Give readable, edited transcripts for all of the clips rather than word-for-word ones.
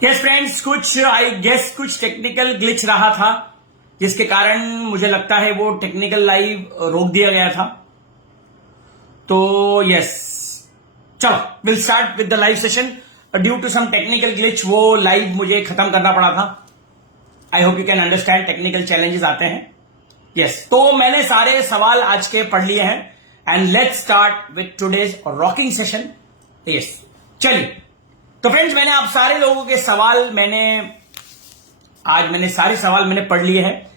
Yes friends, कुछ technical glitch रहा था जिसके कारण मुझे लगता है वो टेक्निकल लाइव रोक दिया गया था। तो यस, चलो we'll start with the live session. Due to some technical glitch वो लाइव मुझे खत्म करना पड़ा था। I hope you can understand, technical challenges आते हैं। यस, तो मैंने सारे सवाल आज के पढ़ लिए हैं and let's start with today's rocking session. Yes, चलिए। तो फ्रेंड्स, मैंने आप सारे लोगों के सवाल मैंने सारे सवाल पढ़ लिए हैं।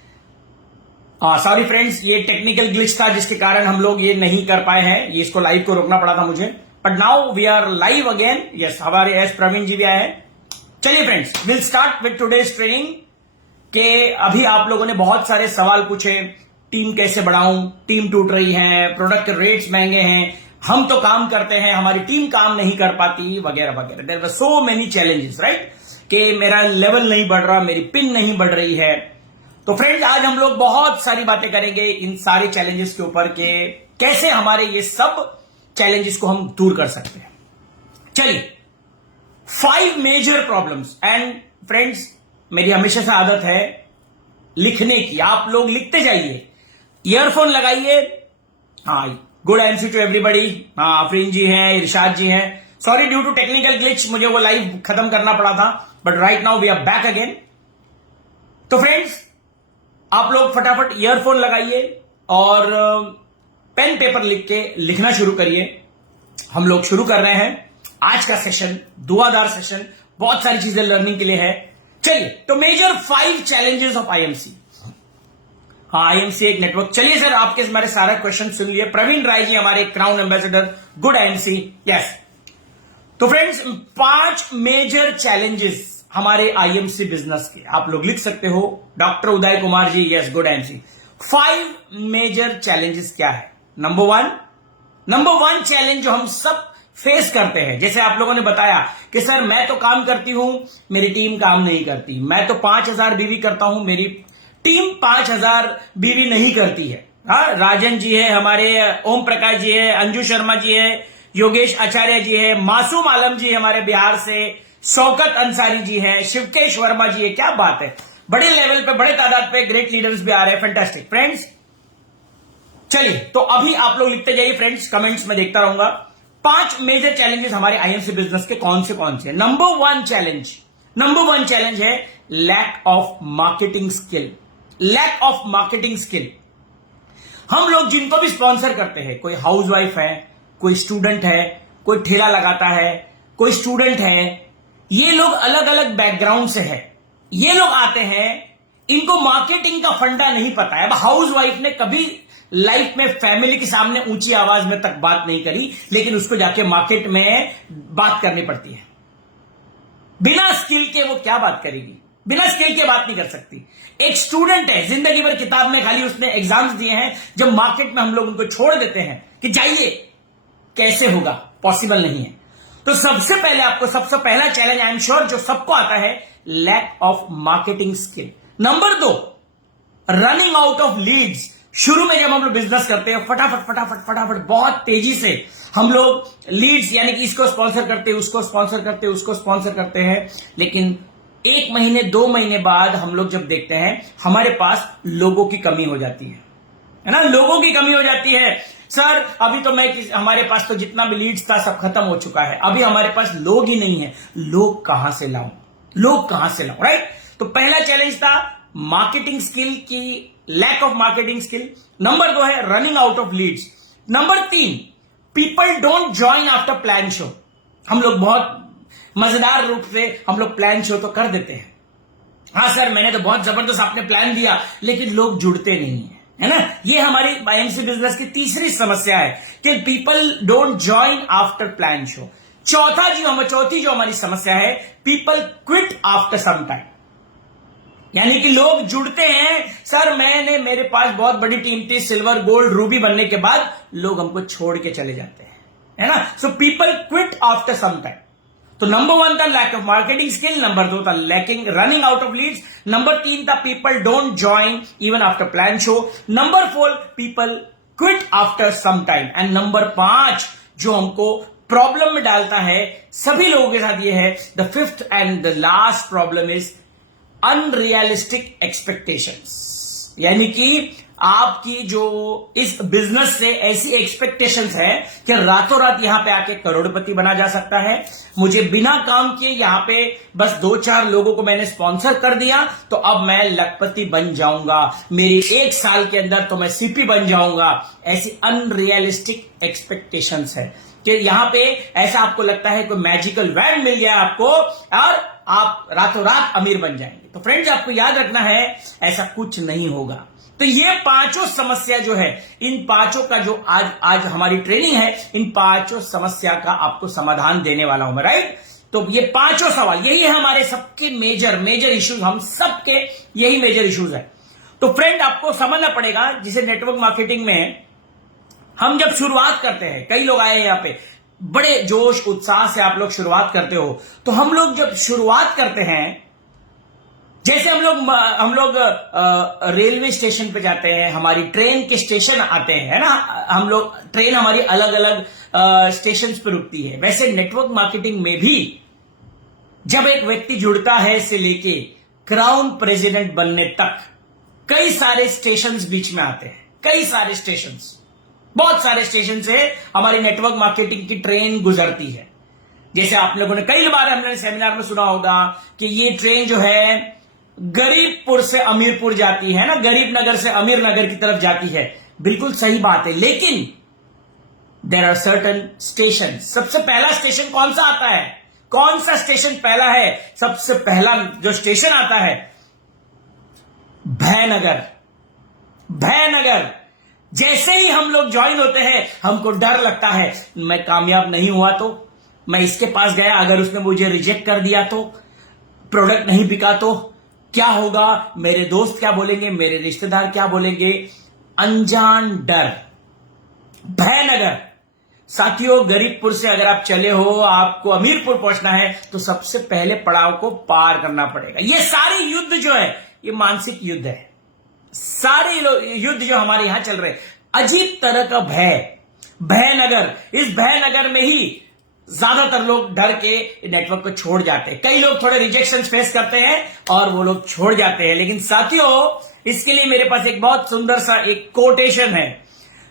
सॉरी फ्रेंड्स, ये टेक्निकल ग्लिच था जिसके कारण हम लोग ये नहीं कर पाए हैं, ये इसको लाइव को रोकना पड़ा था मुझे। But now we are live again. Yes, हमारे एस प्रवीण जी भी आए हैं। चलिए friends, we'll start with today's training. के अभी आप लोगों ने बहुत सारे सवाल पूछे, टीम कैसे बढ़ाऊं, टीम टूट रही है, प्रोडक्ट के रेट्स महंगे हैं, हम तो काम करते हैं, हमारी टीम काम नहीं कर पाती, वगैरह वगैरह। There were so many challenges, right? कि मेरा लेवल नहीं बढ़ रहा, मेरी पिन नहीं बढ़ रही है। तो फ्रेंड्स, आज हम लोग बहुत सारी बातें करेंगे इन सारे चैलेंजेस के ऊपर के कैसे हमारे ये सब चैलेंजेस को हम दूर कर सकते हैं। चलिए, 5 मेजर प्रॉब्लम्स। एंड फ्रेंड्स, मेरी हमेशा से आदत है लिखने की, आप लोग लिखते जाइए, ईयरफोन लगाइए। हाँ, गुड एमसी टू एवरीबडी। हाँ, अफरीन जी हैं, इरशाद जी हैं। Sorry, due to technical glitch मुझे वो लाइव खत्म करना पड़ा था, but right now we are back again. तो फ्रेंड्स, आप लोग फटाफट ईयरफोन लगाइए और पेन पेपर लिख के लिखना शुरू करिए। हम लोग शुरू कर रहे हैं आज का सेशन, दुआदार सेशन। बहुत सारी चीजें लर्निंग के लिए है। चलिए, तो मेजर 5 चैलेंजेस ऑफ आईएमसी। हाँ, आईएमसी एक नेटवर्क। चलिए सर, आपके हमारे सारा क्वेश्चन सुन लिए। प्रवीण राय जी हमारे crown ambassador, good IMC. Yes, तो फ्रेंड्स, 5 मेजर चैलेंजेस हमारे आईएमसी बिजनेस के, आप लोग लिख सकते हो। Doctor Uday Kumar ji, yes, good IMC. 5 major challenges क्या है? नंबर वन चैलेंज जो हम सब फेस करते हैं, जैसे आप लोगों ने बताया कि सर मैं तो काम करती हूं, मेरी टीम काम नहीं करती। मैं तो 5000 बीवी करता हूं, मेरी टीम 5000 बीवी नहीं करती है। हाँ, राजन जी है हमारे, ओम प्रकाश जी है, अंजू शर्मा जी है, योगेश आचार्य जी है, मासूम आलम जी हमारे बिहार से, शौकत अंसारी जी है, शिवकेश वर्मा जी है। क्या बात है, बड़े लेवल पे, बड़े तादाद पे ग्रेट लीडर्स भी आ रहे हैं। Fantastic friends. चलिए, तो अभी आप लोग लिखते जाइए फ्रेंड्स, कमेंट्स में देखता रहूंगा। 5 मेजर चैलेंजेस हमारे आईएमसी बिजनेस के कौन से नंबर वन चैलेंज है लैक ऑफ मार्केटिंग स्किल। हम लोग जिनको भी स्पॉन्सर करते हैं, कोई हाउसवाइफ है, कोई स्टूडेंट है, कोई ठेला लगाता है, कोई स्टूडेंट है, ये लोग अलग अलग बैकग्राउंड से है। ये लोग आते हैं, इनको मार्केटिंग का फंडा नहीं पता है। अब हाउसवाइफ ने कभी लाइफ में फैमिली के सामने ऊंची आवाज में तक बात नहीं करी, लेकिन उसको जाके मार्केट में बात करनी पड़ती है। बिना स्किल के वो क्या बात करेगी? बिना स्किल के बात नहीं कर सकती। एक स्टूडेंट है, जिंदगी भर किताब में खाली उसने एग्जाम्स दिए हैं, जब मार्केट में हम लोग उनको छोड़ देते हैं कि जाइए, कैसे होगा? पॉसिबल नहीं है। तो सबसे पहला चैलेंज, आई एम श्योर जो सबको आता है, lack of marketing skill. Number 2, running out of leads. शुरू में जब हम लोग बिजनेस करते हैं, फटाफट बहुत तेजी से हम लोग लीड्स, यानी कि इसको स्पॉन्सर करते हैं, उसको स्पॉन्सर करते हैं, लेकिन 1 महीने 2 महीने बाद हम लोग जब देखते हैं, हमारे पास लोगों की कमी हो जाती है ना? लोगों की कमी हो जाती है। सर अभी तो हमारे पास तो जितना भी लीड्स था सब खत्म हो चुका है, अभी हमारे पास लोग ही नहीं है। लोग कहां से लाऊं, राइट? तो पहला चैलेंज था मार्केटिंग स्किल की, lack of marketing skill. Number 2 है running out of leads. Number 3, people don't join after plan show. हम लोग बहुत मजेदार रूप से हम लोग प्लान शो तो कर देते हैं, हाँ सर मैंने तो बहुत जबरदस्त आपने प्लान दिया, लेकिन लोग जुड़ते नहीं है ना? ये हमारी आईएमसी बिजनेस की तीसरी समस्या है कि people don't join after plan show. चौथी जो हमारी समस्या है, people quit after some time. यानी कि लोग जुड़ते हैं, सर मेरे पास बहुत बड़ी टीम थी, सिल्वर गोल्ड रूबी बनने के बाद लोग हमको छोड़ के चले जाते हैं, है ना? So people quit after some time. तो नंबर 1 था lack of marketing skill, number 2 था lacking running out of leads, number 3 था people don't join even after plan show, number 4 people quit after some time, and number 5 जो हमको problem में डालता है सभी लोगों के साथ। ये है the fifth and the last problem is unrealistic expectations, यानी कि आपकी जो इस बिजनेस से ऐसी एक्सपेक्टेशंस है कि रातों रात यहां पे आके करोड़पति बना जा सकता है, मुझे बिना काम किए यहां पे बस 2-4 लोगों को मैंने स्पॉन्सर कर दिया तो अब मैं लखपति बन जाऊंगा, मेरी 1 साल के अंदर तो मैं सीपी बन जाऊंगा। ऐसी अनरियलिस्टिक एक्सपेक्टेशंस है कि यहां पे ऐसा आपको लगता है कोई मैजिकल वैन मिल गया आपको और आप रातों रात अमीर बन जाएंगे। तो फ्रेंड्स, आपको याद रखना है ऐसा कुछ नहीं होगा। तो ये 5 समस्या जो है, इन 5 का जो आज हमारी ट्रेनिंग है, इन 5 समस्या का आपको समाधान देने वाला हूं मैं, राइट। तो ये 5 सवाल यही है हमारे सबके मेजर इश्यूज, हम सबके यही मेजर इश्यूज है। तो फ्रेंड, आपको समझना पड़ेगा, जिसे नेटवर्क मार्केटिंग में हम जब शुरुआत करते हैं, कई लोग आए हैं यहां पे, बड़े जोश उत्साह से आप लोग शुरुआत करते हो। तो हम लोग जब शुरुआत करते हैं, जैसे हम लोग रेलवे स्टेशन पे जाते हैं, हमारी ट्रेन के स्टेशन आते हैं, है ना, हम लोग ट्रेन हमारी अलग अलग स्टेशन पे रुकती है। वैसे नेटवर्क मार्केटिंग में भी जब एक व्यक्ति जुड़ता है से लेके क्राउन प्रेसिडेंट बनने तक कई सारे स्टेशन बीच में आते हैं, कई सारे स्टेशन, बहुत सारे स्टेशन से हमारी नेटवर्क मार्केटिंग की ट्रेन गुजरती है। जैसे आप लोगों ने कई बार हमने सेमिनार में सुना होगा कि ये ट्रेन जो है गरीबपुर से अमीरपुर जाती है ना, गरीब नगर से अमीर नगर की तरफ जाती है। बिल्कुल सही बात है, लेकिन देयर आर सर्टन स्टेशन। सबसे पहला स्टेशन कौन सा आता है? कौन सा स्टेशन पहला है? सबसे पहला जो स्टेशन आता है, भयनगर। भयनगर जैसे ही हम लोग ज्वाइन होते हैं, हमको डर लगता है, मैं कामयाब नहीं हुआ तो, मैं इसके पास गया, अगर उसने मुझे रिजेक्ट कर दिया तो, प्रोडक्ट नहीं बिका तो क्या होगा, मेरे दोस्त क्या बोलेंगे, मेरे रिश्तेदार क्या बोलेंगे। अनजान डर, भयनगर। साथियों, गरीबपुर से अगर आप चले हो, आपको अमीरपुर पहुंचना है, तो सबसे पहले पड़ाव को पार करना पड़ेगा। ये सारे युद्ध जो है, ये मानसिक युद्ध है। सारे युद्ध जो हमारे यहां चल रहे, अजीब तरह का भय, भयनगर। इस भयनगर में ही ज्यादातर लोग डर के नेटवर्क को छोड़ जाते हैं। कई लोग थोड़े रिजेक्शन फेस करते हैं और वो लोग छोड़ जाते हैं। लेकिन साथियों, इसके लिए मेरे पास एक बहुत सुंदर सा एक कोटेशन है,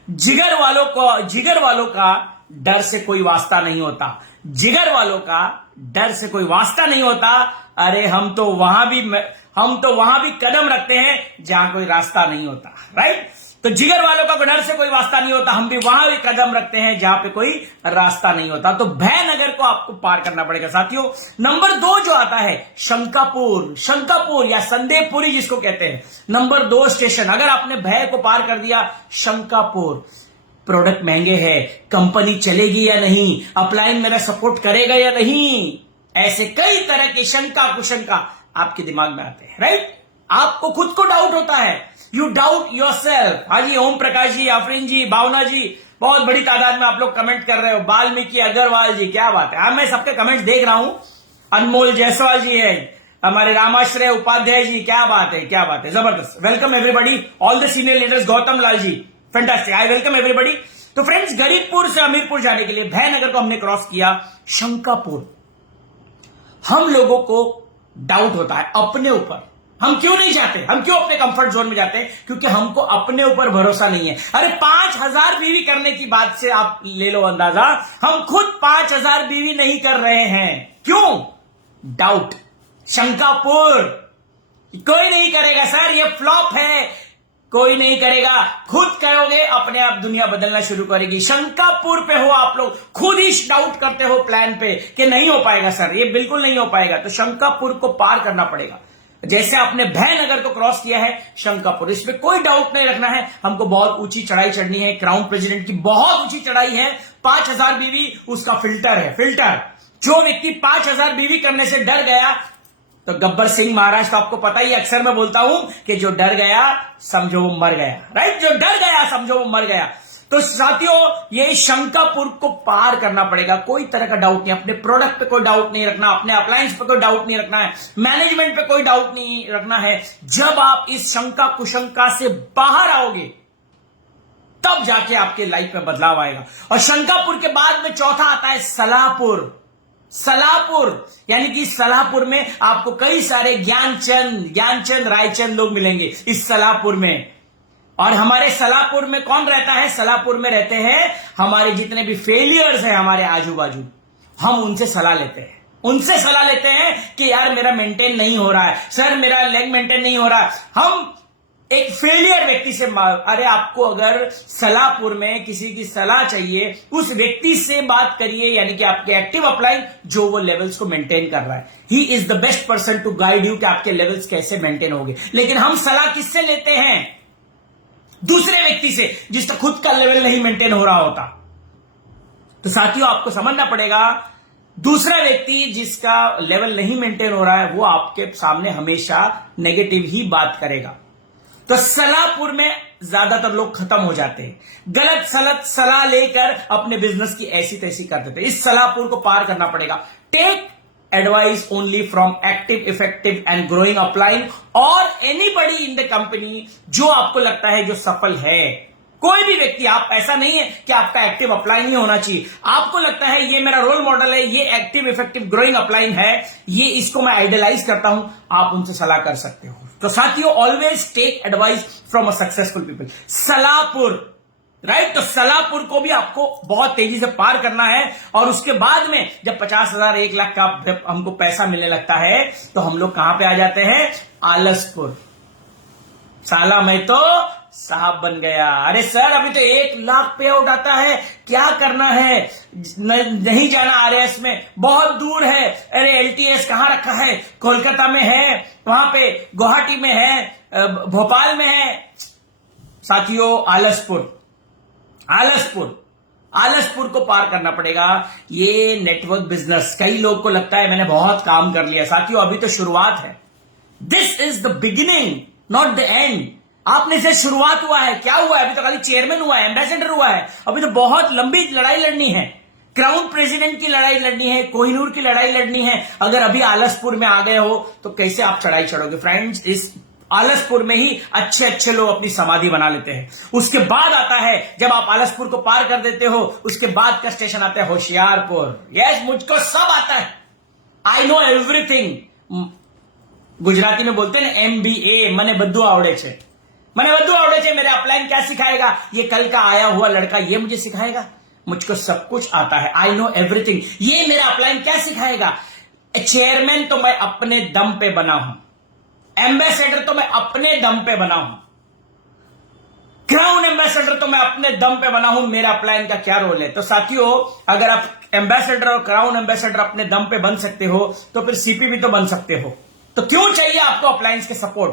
जिगर वालों का डर से कोई वास्ता नहीं होता। जिगर वालों का डर से कोई वास्ता नहीं होता। अरे हम तो वहां भी कदम रखते हैं जहां कोई रास्ता नहीं होता, राइट। तो जिगर वालों का डर से कोई वास्ता नहीं होता, हम भी वहां भी कदम रखते हैं जहां पे कोई रास्ता नहीं होता। तो भयनगर को आपको पार करना पड़ेगा साथियों। नंबर 2 जो आता है, शंकापुर या संदेहपुरी जिसको कहते हैं, नंबर 2 स्टेशन। अगर आपने भय को पार कर दिया, शंकापुर। प्रोडक्ट महंगे हैं, कंपनी चलेगी या नहीं, अपलाइन मेरा सपोर्ट करेगा या नहीं, ऐसे कई तरह के शंका कुशंका आपके दिमाग में आते हैं, राइट। आपको खुद को डाउट होता है, यू डाउट योर सेल्फ। हाजी ओम प्रकाश जी, आफरीन जी, भावना जी, बहुत बड़ी तादाद में आप लोग कमेंट कर रहे हो। वाल्मीकि अग्रवाल जी, क्या बात है, मैं सबके कमेंट्स देख रहा हूं। अनमोल जायसवाल जी है, हमारे रामाश्रय उपाध्याय जी, क्या बात है, क्या बात है, जबरदस्त। Welcome everybody, all the senior leaders, Gautam Lal ji, fantastic, I welcome everybody. तो फ्रेंड्स, गरीबपुर से अमीरपुर जाने के लिए भयनगर को हमने क्रॉस किया। शंकापुर, हम लोगों को डाउट होता है अपने ऊपर। हम क्यों नहीं जाते, हम क्यों अपने कंफर्ट जोन में जाते हैं? क्योंकि हमको अपने ऊपर भरोसा नहीं है। अरे 5000 बीवी करने की बात से आप ले लो अंदाजा, हम खुद 5000 बीवी नहीं कर रहे हैं। क्यों? डाउट, शंकापुर। कोई नहीं करेगा सर, ये फ्लॉप है, कोई नहीं करेगा। खुद करोगे, अपने आप दुनिया बदलना शुरू करेगी। शंकापुर पे हो आप लोग, खुद ही डाउट करते हो प्लान पे कि नहीं हो पाएगा सर, ये बिल्कुल नहीं हो पाएगा। तो शंकापुर को पार करना पड़ेगा। जैसे आपने भयनगर को क्रॉस किया है, शंकापुर, इसमें कोई डाउट नहीं रखना है। हमको बहुत ऊंची चढ़ाई चढ़नी है, क्राउन प्रेसिडेंट की बहुत ऊंची चढ़ाई है। 5000 बीवी उसका फिल्टर है, फिल्टर। जो व्यक्ति 5000 बीवी करने से डर गया, तो गब्बर सिंह महाराज, तो आपको पता ही, अक्सर मैं बोलता हूं कि जो डर गया समझो वो मर गया, राइट। जो डर गया समझो वो मर गया। तो साथियों, ये शंकापुर को पार करना पड़ेगा। कोई तरह का डाउट नहीं, अपने प्रोडक्ट पे कोई डाउट नहीं रखना, अपने अप्लायंस पे कोई डाउट नहीं रखना है, मैनेजमेंट पे कोई डाउट नहीं रखना है। जब आप इस शंका कुशंका से बाहर आओगे, तब जाके आपके लाइफ में बदलाव आएगा। और शंकापुर के बाद में चौथा आता है सलाहपुर। सलाहपुर यानी कि सलाहपुर में आपको कई सारे ज्ञानचंद रायचंद लोग मिलेंगे इस सलाहपुर में। और हमारे सलाहपुर में कौन रहता है? सलाहपुर में रहते हैं हमारे जितने भी फेलियर्स हैं हमारे आजू बाजू, हम उनसे सलाह लेते हैं। उनसे सलाह लेते हैं कि यार मेरा मेंटेन नहीं हो रहा है, सर मेरा लेग मेंटेन नहीं हो रहा है। हम एक फेलियर व्यक्ति से, अरे आपको अगर सलाहपुर में किसी की सलाह चाहिए, उस व्यक्ति से बात करिए, यानी कि आपके एक्टिव अपलाइन जो वो लेवल्स को मेंटेन कर रहा है। He is the best person to guide you कि आपके लेवल्स कैसे मेंटेन होंगे। लेकिन हम सलाह किससे लेते हैं? दूसरे व्यक्ति से जिसका खुद का लेवल नहीं मेंटेन हो रहा होता। तो साथियों आपको समझना पड़ेगा, दूसरा व्यक्ति जिसका लेवल नहीं मेंटेन हो रहा है वो आपके सामने हमेशा नेगेटिव ही बात करेगा। तो सलाहपुर में ज्यादातर लोग खत्म हो जाते हैं, गलत सलत सलाह लेकर अपने बिजनेस की ऐसी तैसी कर देते हैं। इस सलाहपुर को पार करना पड़ेगा। Take advice only from active, effective and growing upline और एनीबडी इन द कंपनी जो आपको लगता है जो सफल है। कोई भी व्यक्ति, आप ऐसा नहीं है कि आपका एक्टिव अपलाइन ही होना चाहिए। आपको लगता है ये मेरा रोल मॉडल है, ये एक्टिव इफेक्टिव ग्रोइंग अपलाइन है, ये इसको मैं आइडलाइज करता हूं, आप उनसे सलाह कर सकते हो। तो साथियों always take advice from a successful people. सलाहपुर, राइट? तो सलाहपुर को भी आपको बहुत तेजी से पार करना है। और उसके बाद में जब 50,000 1 लाख का जब हमको पैसा मिलने लगता है तो हम लोग कहां पे आ जाते हैं? आलसपुर। साला मैं तो साहब बन गया। अरे सर अभी तो 1 लाख पे आउट आता है, क्या करना है? नहीं जाना आरएएस में, बहुत दूर है। अरे एलटीएस कहां रखा है? कोलकाता में है, वहां पे गुवाहाटी में है, भोपाल में है। साथियों आलसपुर को पार करना पड़ेगा। ये नेटवर्क बिजनेस, कई लोग को लगता है मैंने बहुत काम कर लिया। साथियों अभी तो शुरुआत है। This is the beginning not the end. आपने से शुरुआत हुआ है, क्या हुआ है? अभी तो खाली चेयरमैन हुआ है, एम्बेसडर हुआ है। अभी तो बहुत लंबी लड़ाई लड़नी है। क्राउन प्रेसिडेंट की लड़ाई लड़नी है, कोहिनूर की लड़ाई लड़नी है। अगर अभी आलसपुर में आ गए हो तो कैसे आप चढ़ाई चढ़ोगे? फ्रेंड्स, इस आलसपुर में ही अच्छे लोग अपनी समाधि बना लेते हैं। उसके बाद आता है, जब आप आलसपुर को पार कर देते हो, उसके बाद का स्टेशन आता है होशियारपुर। यस, मुझको सब आता है, आई नो एवरीथिंग। गुजराती में बोलते हैं ना MBA, मने बद्दू आवड़े छे। मेरे अपलाइन क्या सिखाएगा? ये कल का आया हुआ लड़का ये मुझे सिखाएगा? मुझको सब कुछ आता है, आई नो एवरीथिंग। ये मेरा अपलाइन क्या सिखाएगा? चेयरमैन तो मैं अपने दम पे बना हूं, एम्बेसडर तो मैं अपने दम पे बना हूं, क्राउन एम्बेसडर तो मैं अपने दम पे बना हूं। मेरा अपलाइन का क्या रोल है? तो साथियों अगर आप एम्बेसडर और क्राउन एम्बेसडर अपने दम पे बन सकते हो तो फिर CP भी तो बन सकते हो। तो क्यों चाहिए आपको अपलाइंस के सपोर्ट?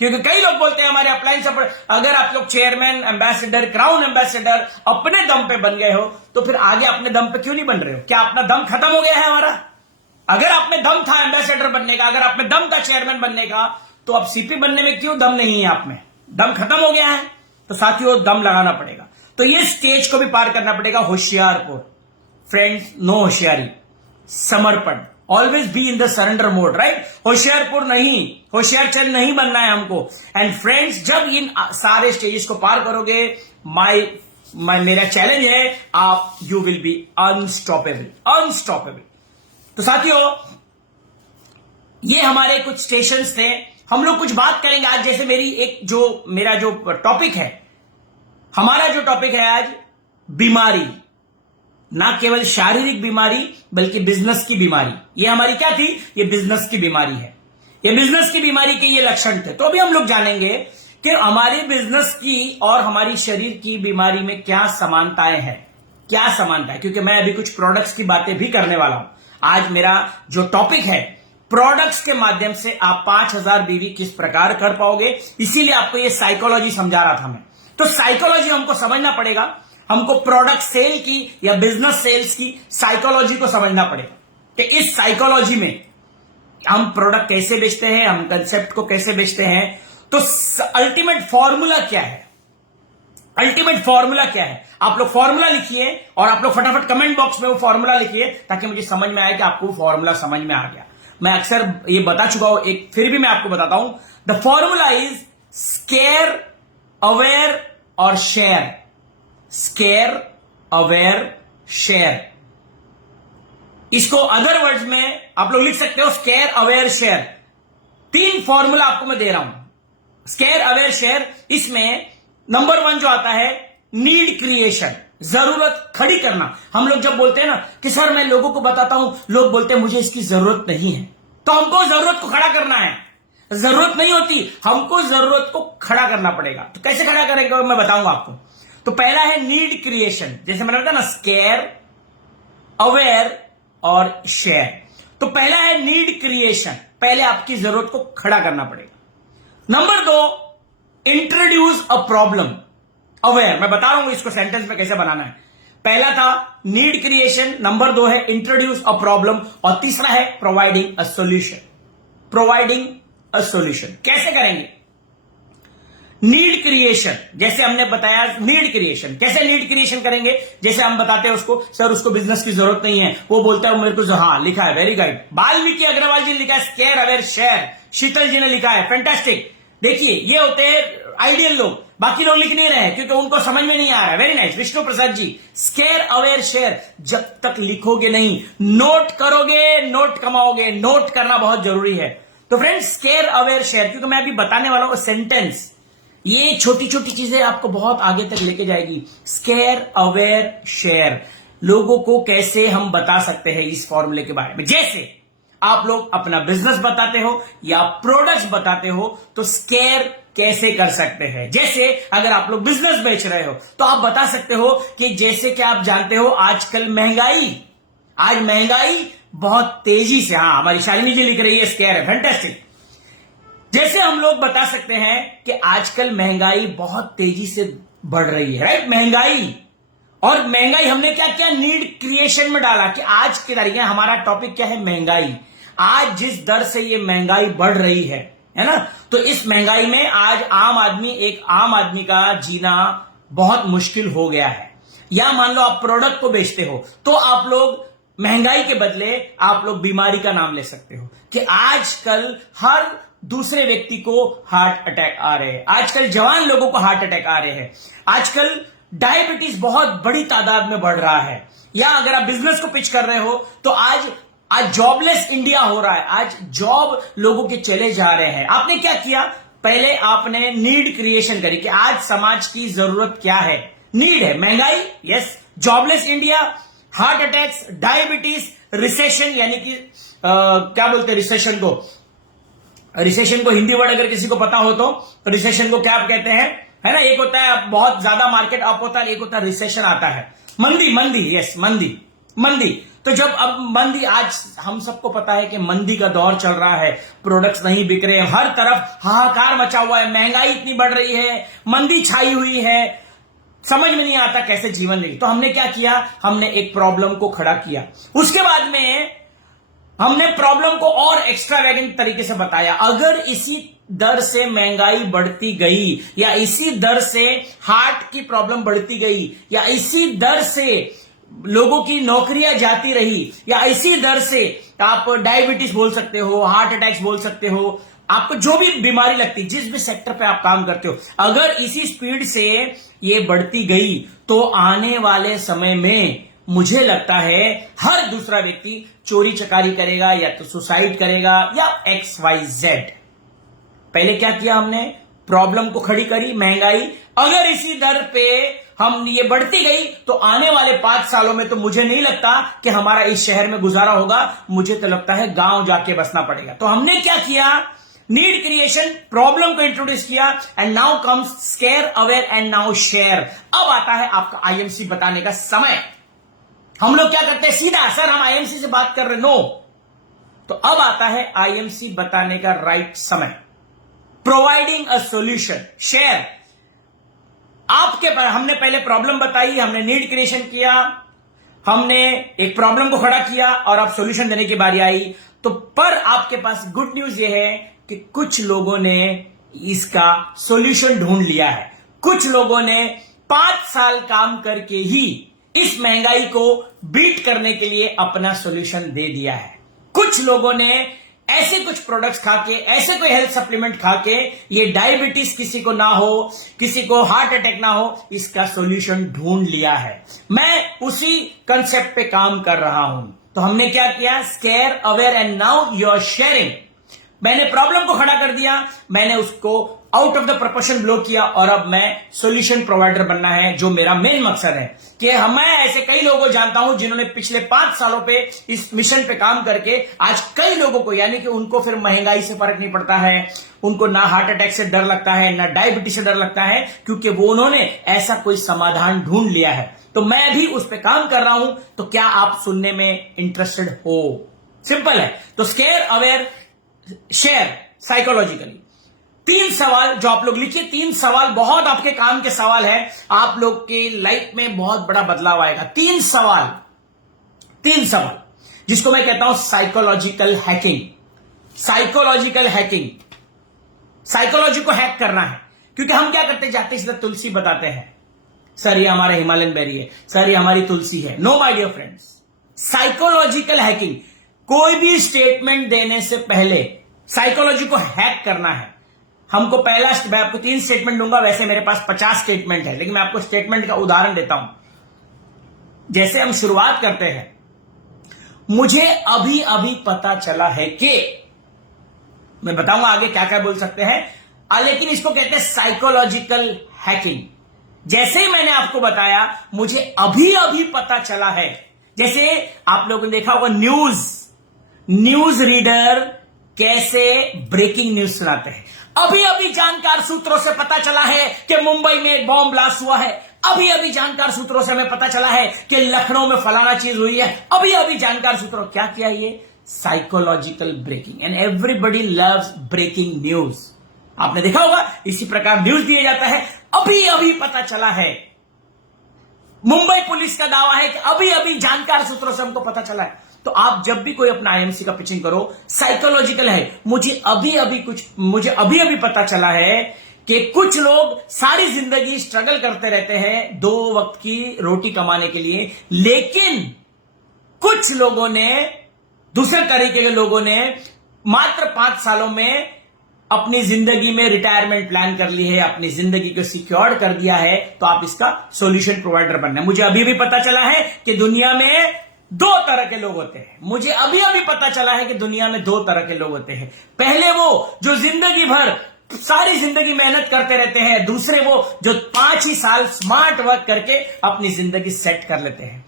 क्योंकि कई लोग बोलते हैं हमारे अपलाइन सपोर्ट। अगर आप लोग चेयरमैन, एम्बेसडर, क्राउन एम्बेसडर अपने दम पे बन गए हो तो फिर आगे अपने दम पे क्यों नहीं बन रहे हो? क्या अपना दम खत्म हो गया है हमारा? अगर आप में दम था एम्बेसडर बनने का, अगर आप में दम था चेयरमैन बनने का, तो अब CP बनने में क्यों दम नहीं है? आप में दम खत्म हो गया है। तो साथियों दम लगाना पड़ेगा। तो ये स्टेज को भी पार करना पड़ेगा। होशियारपुर, फ्रेंड्स, नो होशियारी, समर्पण, always be in the surrender mode, right? Hoshiarpur नहीं, होशियारचंद नहीं बनना है हमको। एंड फ्रेंड्स, जब इन सारे स्टेजेस को पार करोगे, मेरा चैलेंज है, आप यू विल बी अनस्टॉपेबल। तो साथियों ये हमारे कुछ स्टेशंस थे। हम लोग कुछ बात करेंगे आज, जैसे मेरा जो टॉपिक है, हमारा जो टॉपिक है आज, बीमारी, ना केवल शारीरिक बीमारी बल्कि बिजनेस की बीमारी। ये हमारी क्या थी? ये बिजनेस की बीमारी है। ये बिजनेस की बीमारी के ये लक्षण थे। तो अभी हम लोग जानेंगे कि हमारी बिजनेस की और हमारी शरीर की बीमारी में क्या समानताएं हैं, क्या समानता है। क्योंकि मैं अभी कुछ प्रोडक्ट्स की बातें भी करने वाला हूं। आज मेरा जो टॉपिक है, प्रोडक्ट्स के माध्यम से आप 5,000 बीवी किस प्रकार कर पाओगे, इसीलिए आपको ये साइकोलॉजी समझा रहा था मैं। तो साइकोलॉजी हमको समझना पड़ेगा। हमको प्रोडक्ट सेल की या बिजनेस सेल्स की साइकोलॉजी को समझना पड़ेगा कि इस साइकोलॉजी में हम प्रोडक्ट कैसे बेचते हैं, हम कंसेप्ट को कैसे बेचते हैं। तो अल्टीमेट फॉर्मूला क्या है? आप लोग फॉर्मूला लिखिए और आप लोग फटाफट कमेंट बॉक्स में वो फॉर्मूला लिखिए ताकि मुझे समझ में आए कि आपको फॉर्मूला समझ में आ गया। मैं अक्सर ये बता चुका हूं, एक फिर भी मैं आपको बताता हूं। The formula is square, aware और शेयर। Square aware share. इसको अदर वर्ड्स में आप लोग लिख सकते हो स्केयर अवेयर शेयर। 3 फॉर्मूला आपको मैं दे रहा हूं स्केयर अवेयर शेयर। इसमें नंबर 1 जो आता है नीड क्रिएशन, जरूरत खड़ी करना। हम लोग जब बोलते हैं ना कि सर मैं लोगों को बताता हूं, लोग बोलते हैं मुझे इसकी जरूरत नहीं है, तो हमको जरूरत को खड़ा करना है। जरूरत नहीं होती, हमको जरूरत को खड़ा करना पड़ेगा। तो कैसे खड़ा करेंगे मैं बताऊंगा आपको। तो पहला है नीड क्रिएशन, जैसे मैंने बताया ना स्केयर अवेयर और शेयर। तो पहला है नीड क्रिएशन, पहले आपकी जरूरत को खड़ा करना पड़ेगा। Number 2 introduce a problem aware. मैं बता रहा हूं इसको सेंटेंस में कैसे बनाना है। पहला था नीड क्रिएशन, नंबर 2 है इंट्रोड्यूस अ प्रॉब्लम, और तीसरा है providing a solution. Providing a solution कैसे करेंगे? नीड क्रिएशन, जैसे हमने बताया नीड क्रिएशन कैसे नीड क्रिएशन करेंगे। जैसे हम बताते हैं उसको, सर उसको बिजनेस की जरूरत नहीं है, वो बोलता है मेरे को हाँ लिखा है, वेरी गुड। वाल्मीकि अग्रवाल जी ने लिखा है स्केयर अवेयर शेयर, शीतल जी ने लिखा है, फैंटास्टिक। देखिए ये होते हैं आइडियल लोग, बाकी लोग लिख नहीं रहे हैं क्योंकि उनको समझ में नहीं आ रहा है। Very nice Vishnu Prasad ji, square aware share. जब तक लिखोगे नहीं, नोट करोगे, नोट कमाओगे। नोट करना बहुत जरूरी है। तो फ्रेंड्स स्केयर अवेयर शेयर, क्योंकि मैं अभी बताने वाला हूं सेंटेंस, ये छोटी छोटी चीजें आपको बहुत आगे तक लेके जाएगी। स्केयर अवेयर शेयर, लोगों को कैसे हम बता सकते हैं इस फॉर्मूले के बारे में। जैसे आप लोग अपना बिजनेस बताते हो या प्रोडक्ट्स बताते हो, तो स्केयर कैसे कर सकते हैं। जैसे अगर आप लोग बिजनेस बेच रहे हो तो आप बता सकते हो कि जैसे कि आप जानते हो आजकल महंगाई बहुत तेजी से, हाँ हमारी शालिनी जी लिख रही है स्केयर है, फैंटास्टिक। जैसे हम लोग बता सकते हैं कि आजकल महंगाई बहुत तेजी से बढ़ रही है, राइट। महंगाई हमने क्या किया, नीड क्रिएशन में डाला कि आज की तारीख में हमारा टॉपिक क्या है, महंगाई। आज जिस दर से ये महंगाई बढ़ रही है ना, तो इस महंगाई में आज एक आम आदमी का जीना बहुत मुश्किल हो गया है। या मान लो आप प्रोडक्ट को बेचते हो, तो आप लोग महंगाई के बदले आप लोग बीमारी का नाम ले सकते हो कि आजकल हर दूसरे व्यक्ति को हार्ट अटैक आ रहे हैं, आजकल जवान लोगों को हार्ट अटैक आ रहे हैं, आजकल डायबिटीज बहुत बड़ी तादाद में बढ़ रहा है। या अगर आप बिजनेस को पिच कर रहे हो तो आज जॉबलेस इंडिया हो रहा है, आज जॉब लोगों के चले जा रहे हैं। आपने क्या किया, पहले आपने नीड क्रिएशन करी कि आज समाज की जरूरत क्या है। नीड है महंगाई, yes, jobless India, heart attacks, diabetes, recession, यानी कि क्या बोलते हैं रिसेशन को हिंदी वर्ड अगर किसी को पता हो तो रिसेशन को क्या कहते हैं, है ना। एक होता है बहुत ज्यादा मार्केट अप होता है, एक होता है रिसेशन आता है, मंदी, यस मंदी। तो जब अब मंदी, आज हम सबको पता है कि मंदी का दौर चल रहा है, प्रोडक्ट्स नहीं बिक रहे हैं, हर तरफ हाहाकार मचा हुआ है, महंगाई इतनी बढ़ रही है, मंदी छाई हुई है, समझ में नहीं आता कैसे जीवन जी। तो हमने क्या किया, हमने एक प्रॉब्लम को खड़ा किया। उसके बाद में हमने प्रॉब्लम को और एक्स्ट्रावेगेंट तरीके से बताया। अगर इसी दर से महंगाई बढ़ती गई, या इसी दर से हार्ट की प्रॉब्लम बढ़ती गई, या इसी दर से लोगों की नौकरियां जाती रही, या इसी दर से आप डायबिटीज बोल सकते हो, हार्ट अटैक्स बोल सकते हो, आपको जो भी बीमारी लगती, जिस भी सेक्टर पे आप काम करते हो, अगर इसी स्पीड से ये बढ़ती गई तो आने वाले समय में मुझे लगता है हर दूसरा व्यक्ति चोरी चकारी करेगा, या तो सुसाइड करेगा, या XYZ। पहले क्या किया हमने, प्रॉब्लम को खड़ी करी, महंगाई। अगर इसी दर पे हम ये बढ़ती गई तो आने वाले 5 सालों में तो मुझे नहीं लगता कि हमारा इस शहर में गुजारा होगा, मुझे तो लगता है गांव जाके बसना पड़ेगा। तो हमने क्या किया, नीड क्रिएशन, प्रॉब्लम को इंट्रोड्यूस किया, and now comes square aware and now share. अब आता है आपका IMC बताने का समय। हम लोग क्या करते हैं सीधा, सर हम IMC से बात कर रहे, नो। तो अब आता है IMC बताने का राइट समय। Providing a solution, share. आपके पर हमने पहले प्रॉब्लम बताई, हमने नीड क्रिएशन किया, हमने एक प्रॉब्लम को खड़ा किया, और अब सॉल्यूशन देने की बारी आई। तो पर आपके पास गुड न्यूज यह है कि कुछ लोगों ने इसका सॉल्यूशन ढूंढ लिया है। कुछ लोगों ने 5 साल काम करके ही इस महंगाई को बीट करने के लिए अपना सॉल्यूशन दे दिया है। कुछ लोगों ने ऐसे कुछ प्रोडक्ट्स खा के, ऐसे कोई हेल्थ सप्लीमेंट खा के ये डायबिटीज किसी को ना हो, किसी को हार्ट अटैक ना हो, इसका सॉल्यूशन ढूंढ लिया है। मैं उसी कंसेप्ट पे काम कर रहा हूं। तो हमने क्या किया, scare, aware and now you are sharing. मैंने प्रॉब्लम को खड़ा कर दिया, मैंने उसको out of the proportion blow किया और अब मैं सॉल्यूशन प्रोवाइडर बनना है, जो मेरा मेन मकसद है। कि मैं ऐसे कई लोगों को जानता हूं जिन्होंने पिछले 5 सालों पे इस मिशन पे काम करके आज कई लोगों को, यानी कि उनको फिर महंगाई से फर्क नहीं पड़ता है, उनको ना हार्ट अटैक से डर लगता है, ना डायबिटीज से डर लगता है, क्योंकि वो उन्होंने ऐसा कोई समाधान ढूंढ लिया है। तो मैं भी उस पर काम कर रहा हूं। तो क्या आप सुनने में इंटरेस्टेड हो? सिंपल है। तो स्केयर, अवेयर, शेयर साइकोलॉजिकली। 3 सवाल जो आप लोग लिखिए, 3 सवाल बहुत आपके काम के सवाल है, आप लोग के लाइफ में बहुत बड़ा बदलाव आएगा। 3 सवाल जिसको मैं कहता हूं psychological hacking. Psychological hacking, psychology को हैक करना है। क्योंकि हम क्या करते जाते हैं, सीधा तुलसी बताते हैं, सर ये हमारा हिमालयन बेरी है, सर ये हमारी तुलसी है। No my dear friends, psychological hacking, कोई भी स्टेटमेंट देने से पहले साइकोलॉजी को हैक करना है। हमको पहला, मैं आपको 3 स्टेटमेंट दूंगा, वैसे मेरे पास 50 स्टेटमेंट है, लेकिन मैं आपको स्टेटमेंट का उदाहरण देता हूं। जैसे हम शुरुआत करते हैं, मुझे अभी अभी पता चला है कि, मैं बताऊंगा आगे क्या क्या बोल सकते हैं, लेकिन इसको कहते हैं साइकोलॉजिकल हैकिंग। जैसे ही मैंने आपको बताया मुझे अभी अभी पता चला है, जैसे आप लोगों ने देखा होगा न्यूज रीडर कैसे ब्रेकिंग न्यूज सुनाते हैं। अभी अभी जानकार सूत्रों से पता चला है कि मुंबई में एक बॉम्ब ब्लास्ट हुआ है, अभी अभी जानकार सूत्रों से हमें पता चला है कि लखनऊ में फलाना चीज हुई है, अभी अभी जानकार सूत्रों। क्या किया ये? Psychological breaking. And everybody loves breaking news. आपने देखा होगा इसी प्रकार न्यूज दिया जाता है, अभी अभी पता चला है। मुंबई पुलिस का दावा है कि अभी अभी जानकार सूत्रों से हमको पता चला है। तो आप जब भी कोई अपना आईएमसी का पिचिंग करो, साइकोलॉजिकल है। मुझे अभी अभी पता चला है कि कुछ लोग सारी जिंदगी स्ट्रगल करते रहते हैं 2 वक्त की रोटी कमाने के लिए, लेकिन कुछ लोगों ने, दूसरे तरीके के लोगों ने मात्र 5 सालों में अपनी जिंदगी में रिटायरमेंट प्लान कर ली है, अपनी जिंदगी को सिक्योर कर दिया है। तो आप इसका सॉल्यूशन प्रोवाइडर बनना है। मुझे अभी भी पता चला है कि दुनिया में 2 तरह के लोग होते हैं। मुझे अभी अभी पता चला है कि दुनिया में 2 तरह के लोग होते हैं। पहले वो जो जिंदगी भर, सारी जिंदगी मेहनत करते रहते हैं, दूसरे वो जो 5 ही साल स्मार्ट वर्क करके अपनी जिंदगी सेट कर लेते हैं।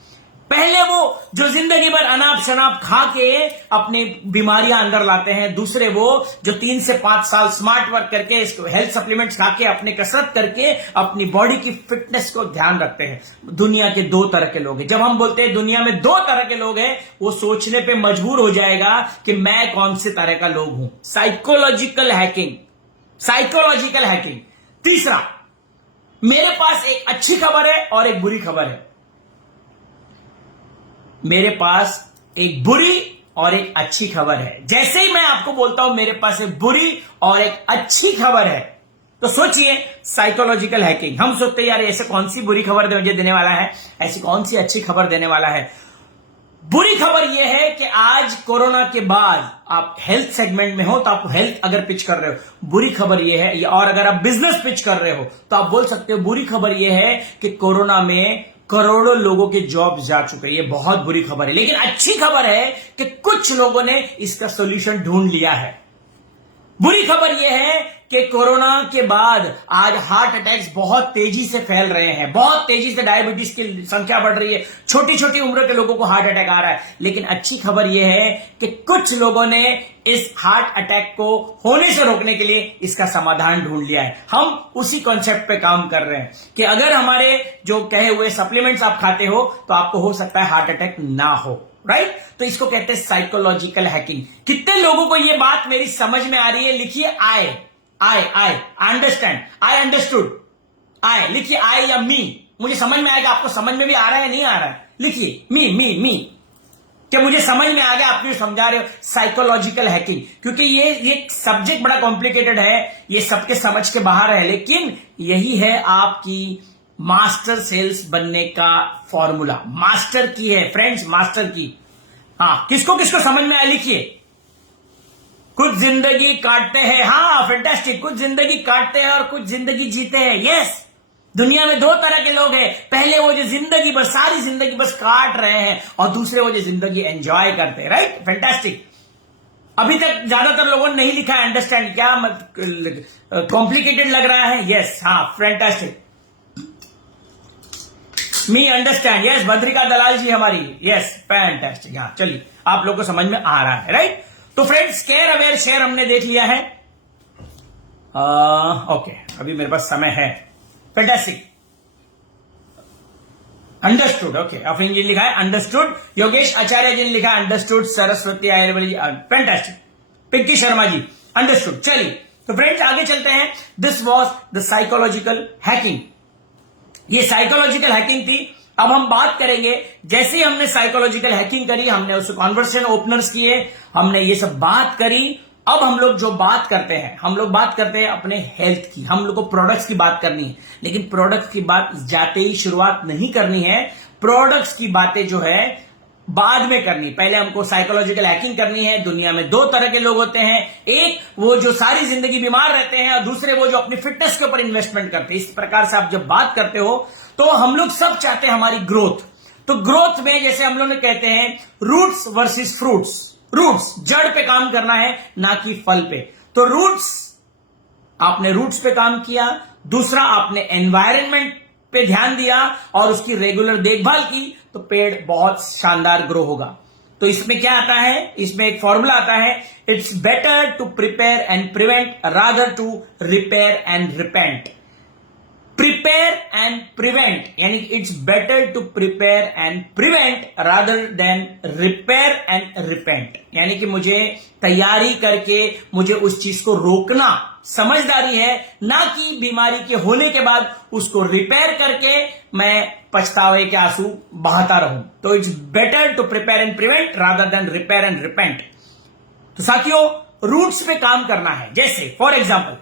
पहले वो जो जिंदगी भर अनाप शनाप खा के अपनी बीमारियां अंदर लाते हैं, दूसरे वो जो 3 से 5 साल स्मार्ट वर्क करके, हेल्थ सप्लीमेंट्स खा के, अपने कसरत करके अपनी बॉडी की फिटनेस को ध्यान रखते हैं। दुनिया के 2 तरह के लोग हैं। जब हम बोलते हैं दुनिया में 2 तरह के लोग हैं, वो सोचने पे मजबूर हो जाएगा कि मैं कौन से तरह का लोग हूं। Psychological hacking, psychological hacking. तीसरा, मेरे पास एक अच्छी खबर है और एक बुरी खबर है। मेरे पास एक बुरी और एक अच्छी खबर है। जैसे ही मैं आपको बोलता हूं मेरे पास एक बुरी और एक अच्छी खबर है, तो सोचिए साइकोलॉजिकल हैकिंग। हम सोचते हैं यार ऐसे कौन सी बुरी खबर मुझे देने वाला है, ऐसी कौन सी अच्छी खबर देने वाला है। बुरी खबर यह है कि आज कोरोना के बाद आप हेल्थ सेगमेंट में हो तो आप हेल्थ अगर पिच कर रहे हो, बुरी खबर यह है, और अगर आप बिजनेस पिच कर रहे हो तो आप बोल सकते हो बुरी खबर यह है कि कोरोना में करोड़ों लोगों के जॉब जा चुके हैं। ये बहुत बुरी खबर है। लेकिन अच्छी खबर है कि कुछ लोगों ने इसका सॉल्यूशन ढूंढ लिया है। बुरी खबर यह है कि कोरोना के बाद आज हार्ट अटैक्स बहुत तेजी से फैल रहे हैं, बहुत तेजी से डायबिटीज की संख्या बढ़ रही है, छोटी छोटी उम्र के लोगों को हार्ट अटैक आ रहा है। लेकिन अच्छी खबर यह है कि कुछ लोगों ने इस हार्ट अटैक को होने से रोकने के लिए इसका समाधान ढूंढ लिया है। हम उसी कॉन्सेप्ट पे काम कर रहे हैं कि अगर हमारे जो कहे हुए सप्लीमेंट्स आप खाते हो तो आपको हो सकता है हार्ट अटैक ना हो, राइट? तो इसको कहते हैं साइकोलॉजिकल हैकिंग। कितने लोगों को यह बात मेरी समझ में आ रही है? लिखिए आई अंडरस्टैंड, आई अंडरस्टूड, आई लिखिए, आई या मी। मुझे समझ में आएगा। आपको समझ में भी आ रहा है नहीं आ रहा है? लिखिए मी क्या मुझे समझ में आ गया? आप जो समझा रहे हो साइकोलॉजिकल हैकिंग, क्योंकि ये सब्जेक्ट बड़ा कॉम्प्लिकेटेड है, ये सबके समझ के बाहर है, लेकिन यही है आपकी मास्टर सेल्स बनने का फॉर्मूला। मास्टर की है फ्रेंड्स, मास्टर की। हाँ, किसको किसको समझ में आया लिखिए। कुछ जिंदगी काटते हैं, हाँ फैंटास्टिक, कुछ जिंदगी काटते हैं और कुछ जिंदगी जीते हैं। यस, दुनिया में दो तरह के लोग हैं, पहले वो जो जिंदगी बस सारी जिंदगी बस काट रहे हैं और दूसरे वो जो जिंदगी एंजॉय करते हैं। Right, fantastic. अभी तक ज्यादातर लोगों ने नहीं लिखा है अंडरस्टैंड, क्या कॉम्प्लिकेटेड लग रहा है? यस, हाँ fantastic, me understand. Yes, Bhadrika Dalal ji हमारी, यस फैंटास्टिक। हाँ चलिए, आप लोग को समझ में आ रहा है। राइट, तो फ्रेंड्स केयर अवेयर शेयर हमने देख लिया है। ओके, अभी मेरे पास समय है। Fantastic, understood. ओके, अफरीन जी ने लिखा है अंडरस्टूड, योगेश आचार्य जी ने लिखा है अंडरस्टूड, सरस्वती आयुर्वेद जी फैंटास्टिक, पिंकी शर्मा जी अंडरस्टूड। चलिए, तो फ्रेंड्स आगे चलते हैं। This was the psychological hacking, ये साइकोलॉजिकल हैकिंग थी। अब हम बात करेंगे, जैसे ही हमने साइकोलॉजिकल हैकिंग करी, हमने उससे कॉन्वर्सेशन ओपनर्स किए, हमने ये सब बात करी। अब हम लोग जो बात करते हैं, हम लोग बात करते हैं अपने हेल्थ की, हम लोग को प्रोडक्ट्स की बात करनी है, लेकिन प्रोडक्ट्स की बात जाते ही शुरुआत नहीं करनी है। प्रोडक्ट्स की बातें जो है बाद में करनी, पहले हमको साइकोलॉजिकल हैकिंग करनी है। दुनिया में दो तरह के लोग होते हैं, एक वो जो सारी जिंदगी बीमार रहते हैं और दूसरे वो जो अपनी फिटनेस के ऊपर इन्वेस्टमेंट करते हैं। इस प्रकार से आप जब बात करते हो तो हम लोग सब चाहते हैं हमारी ग्रोथ। तो ग्रोथ में जैसे हम लोग ने कहते हैं रूट्स वर्सेस फ्रूट्स, रूट्स जड़ पे काम करना है ना कि फल पे। तो रूट्स, आपने रूट्स पे काम किया, दूसरा आपने एनवायरनमेंट पे ध्यान दिया और उसकी रेगुलर देखभाल की, तो पेड़ बहुत शानदार ग्रो होगा। तो इसमें क्या आता है, इसमें एक फॉर्मूला आता है, it's better to prepare and prevent rather to repair and repent. Prepare and prevent, यानी it's better to prepare and prevent rather than repair and repent. यानी कि मुझे तैयारी करके मुझे उस चीज को रोकना समझदारी है, ना कि बीमारी के होने के बाद उसको रिपेयर करके मैं पछतावे के आंसू बहाता रहूं। तो it's better to prepare and prevent rather than repair and repent. तो साथियों, रूट्स पे काम करना है। जैसे फॉर एग्जाम्पल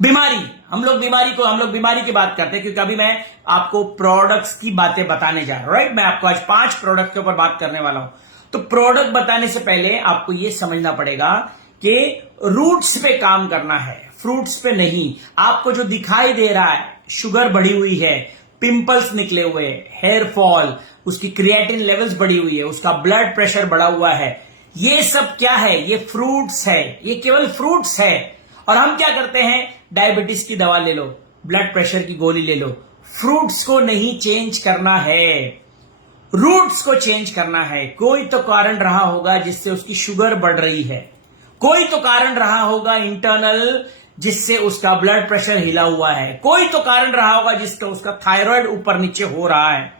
बीमारी, हम लोग बीमारी की बात करते हैं, क्योंकि अभी मैं आपको प्रोडक्ट्स की बातें बताने जा रहा हूं। राइट, मैं आपको आज 5 प्रोडक्ट के ऊपर बात करने वाला हूं। तो प्रोडक्ट बताने से पहले आपको यह समझना पड़ेगा कि रूट्स पे काम करना है, फ्रूट्स पे नहीं। आपको जो दिखाई दे रहा है, शुगर बढ़ी हुई है, पिंपल्स निकले हुए, हेयर फॉल, उसकी क्रिएटिन लेवल्स बढ़ी हुई है, उसका ब्लड प्रेशर बढ़ा हुआ है, ये सब क्या है? ये फ्रूट्स है, ये केवल फ्रूट्स है। और हम क्या करते हैं, डायबिटीज की दवा ले लो, ब्लड प्रेशर की गोली ले लो। फ्रूट्स को नहीं चेंज करना है, रूट्स को चेंज करना है। कोई तो कारण रहा होगा जिससे उसकी शुगर बढ़ रही है, कोई तो कारण रहा होगा इंटरनल जिससे उसका ब्लड प्रेशर हिला हुआ है, कोई तो कारण रहा होगा जिसका उसका थायराइड ऊपर नीचे हो रहा है।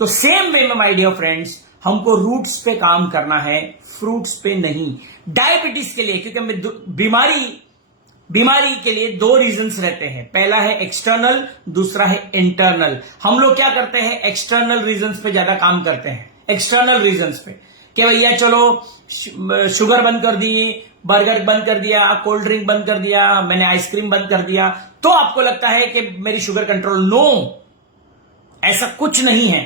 तो सेम वे में माय डियर फ्रेंड्स, हमको रूट्स पे काम करना है, फ्रूट्स पे नहीं। डायबिटीज के लिए, क्योंकि बीमारी के लिए 2 रीजंस रहते हैं, पहला है एक्सटर्नल, दूसरा है इंटरनल। हम लोग क्या करते हैं, एक्सटर्नल रीजंस पे ज्यादा काम करते हैं, एक्सटर्नल रीजंस पे कि भैया चलो शुगर बंद कर दी, बर्गर बंद कर दिया, कोल्ड ड्रिंक बंद कर दिया, मैंने आइसक्रीम बंद कर दिया, तो आपको लगता है कि मेरी शुगर कंट्रोल। नो, ऐसा कुछ नहीं है।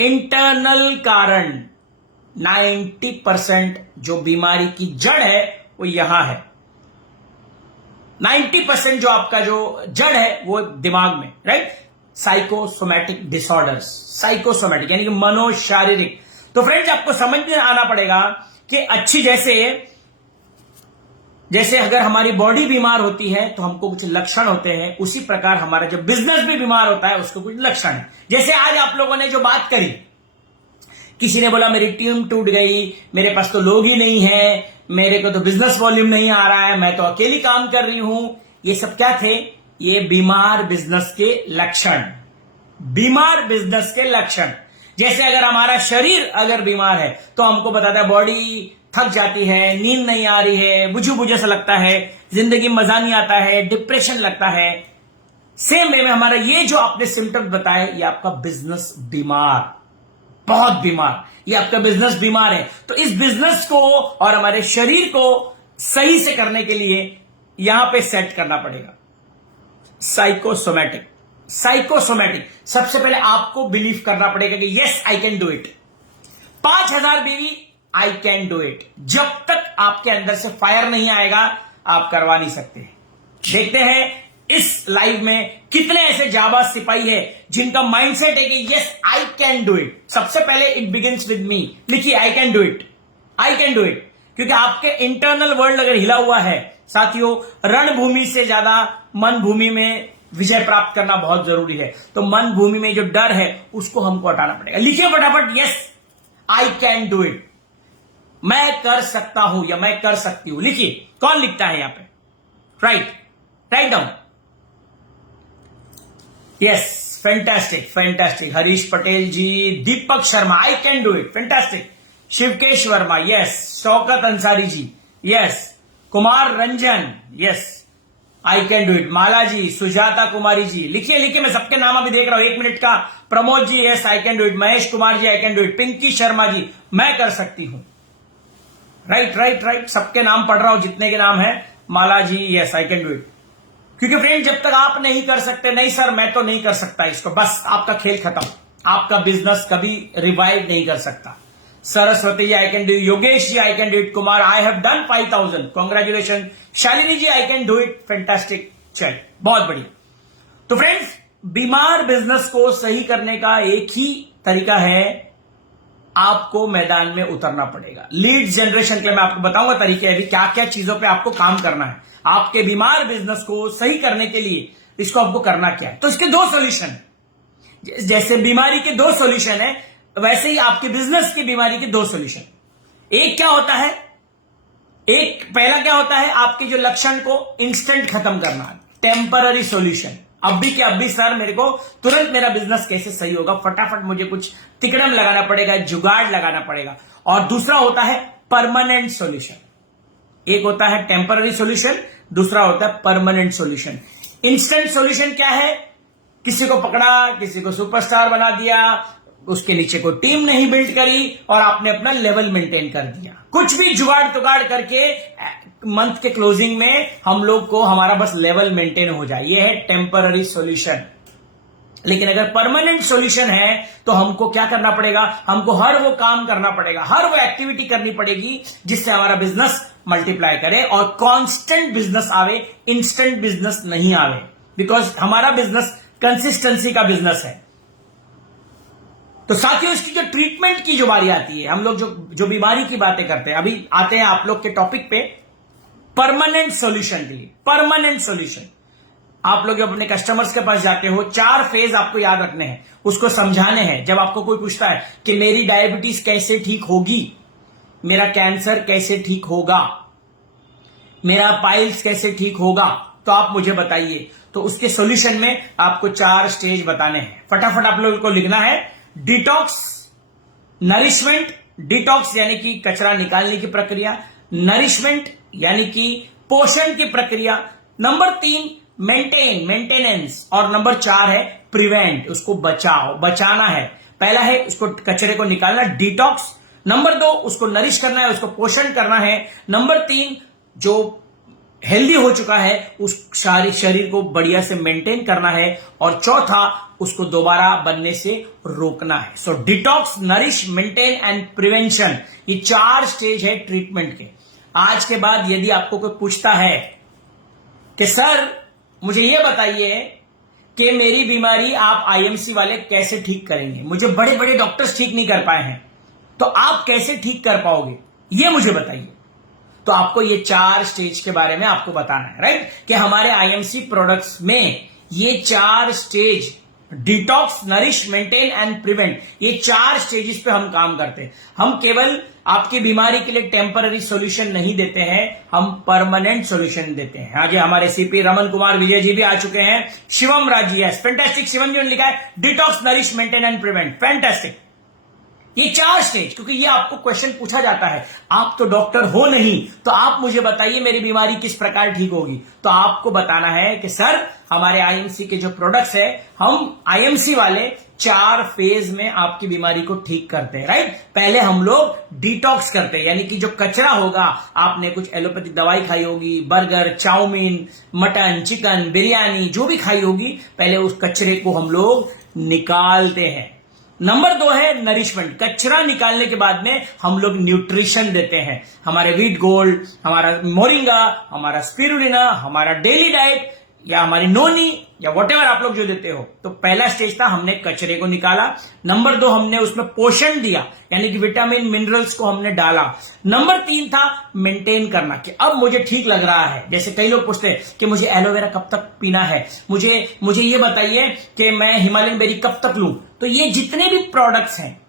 इंटरनल कारण 90% जो बीमारी की जड़ है वो यहां है। 90% जो आपका जो जड़ है वो दिमाग में, राइट। साइकोसोमैटिक डिसऑर्डर्स, साइकोसोमैटिक यानी कि मनोशारीरिक। तो फ्रेंड्स, आपको समझ में आना पड़ेगा कि अच्छी जैसे अगर हमारी बॉडी बीमार होती है तो हमको कुछ लक्षण होते हैं, उसी प्रकार हमारा जब बिजनेस भी बीमार होता है उसको कुछ लक्षण है। जैसे आज आप लोगों ने जो बात करी, किसी ने बोला मेरी टीम टूट गई, मेरे पास तो लोग ही नहीं है, मेरे को तो बिजनेस वॉल्यूम नहीं आ रहा है, मैं तो अकेली काम कर रही हूं। ये सब क्या थे? ये बीमार बिजनेस के लक्षण, बीमार बिजनेस के लक्षण। जैसे अगर हमारा शरीर अगर बीमार है तो हमको बताता है बॉडी थक जाती है, नींद नहीं आ रही है, बुझू बुझे सा लगता है, जिंदगी में मजा नहीं आता है, डिप्रेशन लगता है। सेम वे में हमारा ये जो आपने सिम्टम्स बताए, ये आपका बिजनेस बीमार, बहुत बीमार, ये आपका बिजनेस बीमार है। तो इस बिजनेस को और हमारे शरीर को सही से करने के लिए यहां पे सेट करना पड़ेगा साइकोसोमैटिक। साइकोसोमैटिक, सबसे पहले आपको बिलीव करना पड़ेगा कि yes I can do it. 5000 बीवी आई कैन डू इट। जब तक आपके अंदर से फायर नहीं आएगा आप करवा नहीं सकते। देखते हैं इस लाइव में कितने ऐसे जाबाज सिपाही है जिनका माइंडसेट है कि yes I can do it. सबसे पहले इट बिगिंस विद मी। लिखिए आई can do it, I can do it. क्योंकि आपके इंटरनल वर्ल्ड अगर हिला हुआ है साथियों, रणभूमि से ज्यादा मन भूमि में विजय प्राप्त करना बहुत जरूरी है। तो मन भूमि में जो डर है उसको हमको हटाना पड़ेगा। लिखिए फटाफट yes I can do it, मैं कर सकता हूं या मैं कर सकती हूं। लिखिए कौन लिखता है यहां पे, write down. Yes fantastic fantastic. Harish Patel ji, Deepak Sharma I can do it, fantastic. Shivkesh Verma yes, Shaukat Ansari ji yes, Kumar Ranjan yes I can do it, Mala ji, Sujata Kumari ji, लिखिए लिखिए, मैं सबके नाम अभी देख रहा हूं 1 मिनट का। Pramod ji yes I can do it, Mahesh Kumar ji I can do it, Pinki Sharma ji मैं कर सकती हूं, राइट राइट राइट। सबके नाम पढ़ रहा हूं जितने के नाम है। Mala ji yes I can do it. क्योंकि फ्रेंड जब तक आप नहीं कर सकते, नहीं सर मैं तो नहीं कर सकता इसको, बस आपका खेल खत्म, आपका बिजनेस कभी रिवाइव नहीं कर सकता। Saraswati ji I can do, Yogesh ji I can do it, Kumar I have done 5000, congratulation. Shalini ji I can do it, fantastic. चल बहुत बढ़िया। तो फ्रेंड्स बीमार बिजनेस को सही करने का एक ही तरीका है, आपको मैदान में उतरना पड़ेगा। लीड जनरेशन के लिए मैं आपको बताऊंगा तरीके अभी क्या क्या चीजों पे आपको काम करना है। आपके बीमार बिजनेस को सही करने के लिए इसको आपको करना क्या है। तो इसके 2 सॉल्यूशन, जैसे बीमारी के 2 सॉल्यूशन है वैसे ही आपके बिजनेस की बीमारी के 2 सॉल्यूशन। एक क्या होता है, एक पहला क्या होता है, आपके जो लक्षण को इंस्टेंट खत्म करना, टेम्पररी सॉल्यूशन। अभी के अभी सर मेरे को तुरंत मेरा बिजनेस कैसे सही होगा, फटाफट मुझे कुछ तिकड़म लगाना पड़ेगा, जुगाड़ लगाना पड़ेगा। और दूसरा होता है परमानेंट सॉल्यूशन। एक होता है टेम्पररी सॉल्यूशन, दूसरा होता है परमानेंट सॉल्यूशन। इंस्टेंट सॉल्यूशन क्या है, किसी को पकड़ा, किसी को सुपरस्टार बना दिया, उसके नीचे कोई टीम नहीं बिल्ड करी और आपने अपना लेवल मेंटेन कर दिया। कुछ भी जुगाड़ तुगाड़ करके मंथ के क्लोजिंग में हम लोग को हमारा बस लेवल मेंटेन हो जाए, ये है टेम्पररी सॉल्यूशन। लेकिन अगर परमानेंट सॉल्यूशन है तो हमको क्या करना पड़ेगा, हमको हर वो काम करना पड़ेगा, हर वो एक्टिविटी करनी पड़ेगी जिससे हमारा बिजनेस मल्टीप्लाई करे और कांस्टेंट बिजनेस आवे, इंस्टेंट बिजनेस नहीं आवे। बिकॉज हमारा बिजनेस कंसिस्टेंसी का बिजनेस है। तो साथियों इसकी जो ट्रीटमेंट की जो बारी आती है, हम लोग जो बीमारी की बातें करते हैं, अभी आते हैं आप लोग के टॉपिक पे परमानेंट सॉल्यूशन के लिए। परमानेंट सॉल्यूशन, आप लोग अपने कस्टमर्स के पास जाते हो, 4 फेज आपको याद रखने हैं, उसको समझाने हैं। जब आपको कोई पूछता है कि मेरी डायबिटीज कैसे ठीक होगी, मेरा कैंसर कैसे ठीक होगा, मेरा पाइल्स कैसे ठीक होगा, तो आप मुझे बताइए। तो उसके सॉल्यूशन में आपको 4 स्टेज बताने हैं। फटाफट आप लोगों को लिखना है। डिटॉक्स, नरिशमेंट, डिटॉक्स यानी कि कचरा निकालने की प्रक्रिया, नरिशमेंट यानी कि पोषण की प्रक्रिया, नंबर 3 मेंटेन, मेंटेनेंस, और नंबर 4 है प्रिवेंट, उसको बचाओ, बचाना है। पहला है उसको कचरे को निकालना, डिटॉक्स। नंबर 2 उसको नरिश करना है, उसको पोषण करना है। नंबर 3 जो हेल्दी हो चुका है उस शरीर को बढ़िया से मेंटेन करना है। और चौथा उसको दोबारा बनने से रोकना है। So detox, nourish, maintain and prevention, ये 4 स्टेज है ट्रीटमेंट के। आज के बाद यदि आपको कोई पूछता है कि सर मुझे ये बताइए कि मेरी बीमारी आप आईएमसी वाले कैसे ठीक करेंगे, मुझे बड़े बड़े डॉक्टर्स ठीक नहीं कर पाए हैं, तो आप कैसे ठीक कर पाओगे, ये मुझे बताइए। तो आपको ये 4 स्टेज के बारे में आपको बताना है, राइट, कि हमारे आईएमसी प्रोडक्ट्स में ये 4 stage, detox, nourish, maintain and prevent, ये 4 स्टेजेस पे हम काम करते हैं। हम केवल आपकी बीमारी के लिए टेम्पररी सॉल्यूशन नहीं देते हैं, हम परमानेंट सॉल्यूशन देते हैं। आगे हमारे सीपी रमन कुमार विजय जी भी आ चुके हैं। शिवम राज जी, यस फैंटास्टिक, शिवम जी ने लिखा है detox, nourish, maintain and prevent, fantastic. ये 4 स्टेज, क्योंकि ये आपको क्वेश्चन पूछा जाता है, आप तो डॉक्टर हो नहीं, तो आप मुझे बताइए मेरी बीमारी किस प्रकार ठीक होगी। तो आपको बताना है कि सर हमारे आईएमसी के जो प्रोडक्ट्स है, हम आईएमसी वाले 4 फेज में आपकी बीमारी को ठीक करते हैं, राइट। पहले हम लोग डिटॉक्स करते हैं, यानी कि जो कचरा होगा, आपने कुछ एलोपैथिक दवाई खाई होगी, burger, chowmein, mutton, chicken, biryani जो भी खाई होगी, पहले उस कचरे को हम लोग निकालते हैं। नंबर 2 है नरिशमेंट। कचरा निकालने के बाद में हम लोग न्यूट्रिशन देते हैं। हमारे व्हीट गोल्ड, हमारा मोरिंगा, हमारा स्पिरुलिना, हमारा डेली डाइट या हमारी नोनी या व्हाटएवर आप लोग जो देते हो। तो पहला स्टेज था, हमने कचरे को निकाला। नंबर 2, हमने उसमें पोषण दिया, यानी कि विटामिन मिनरल्स को हमने डाला। नंबर 3 था मेंटेन करना, कि अब मुझे ठीक लग रहा है। जैसे कई लोग पूछते हैं कि मुझे एलोवेरा कब तक पीना है, मुझे ये बताइए कि मैं हिमालयन बेरी कब तक लूं। तो ये जितने भी प्रोडक्ट्स हैं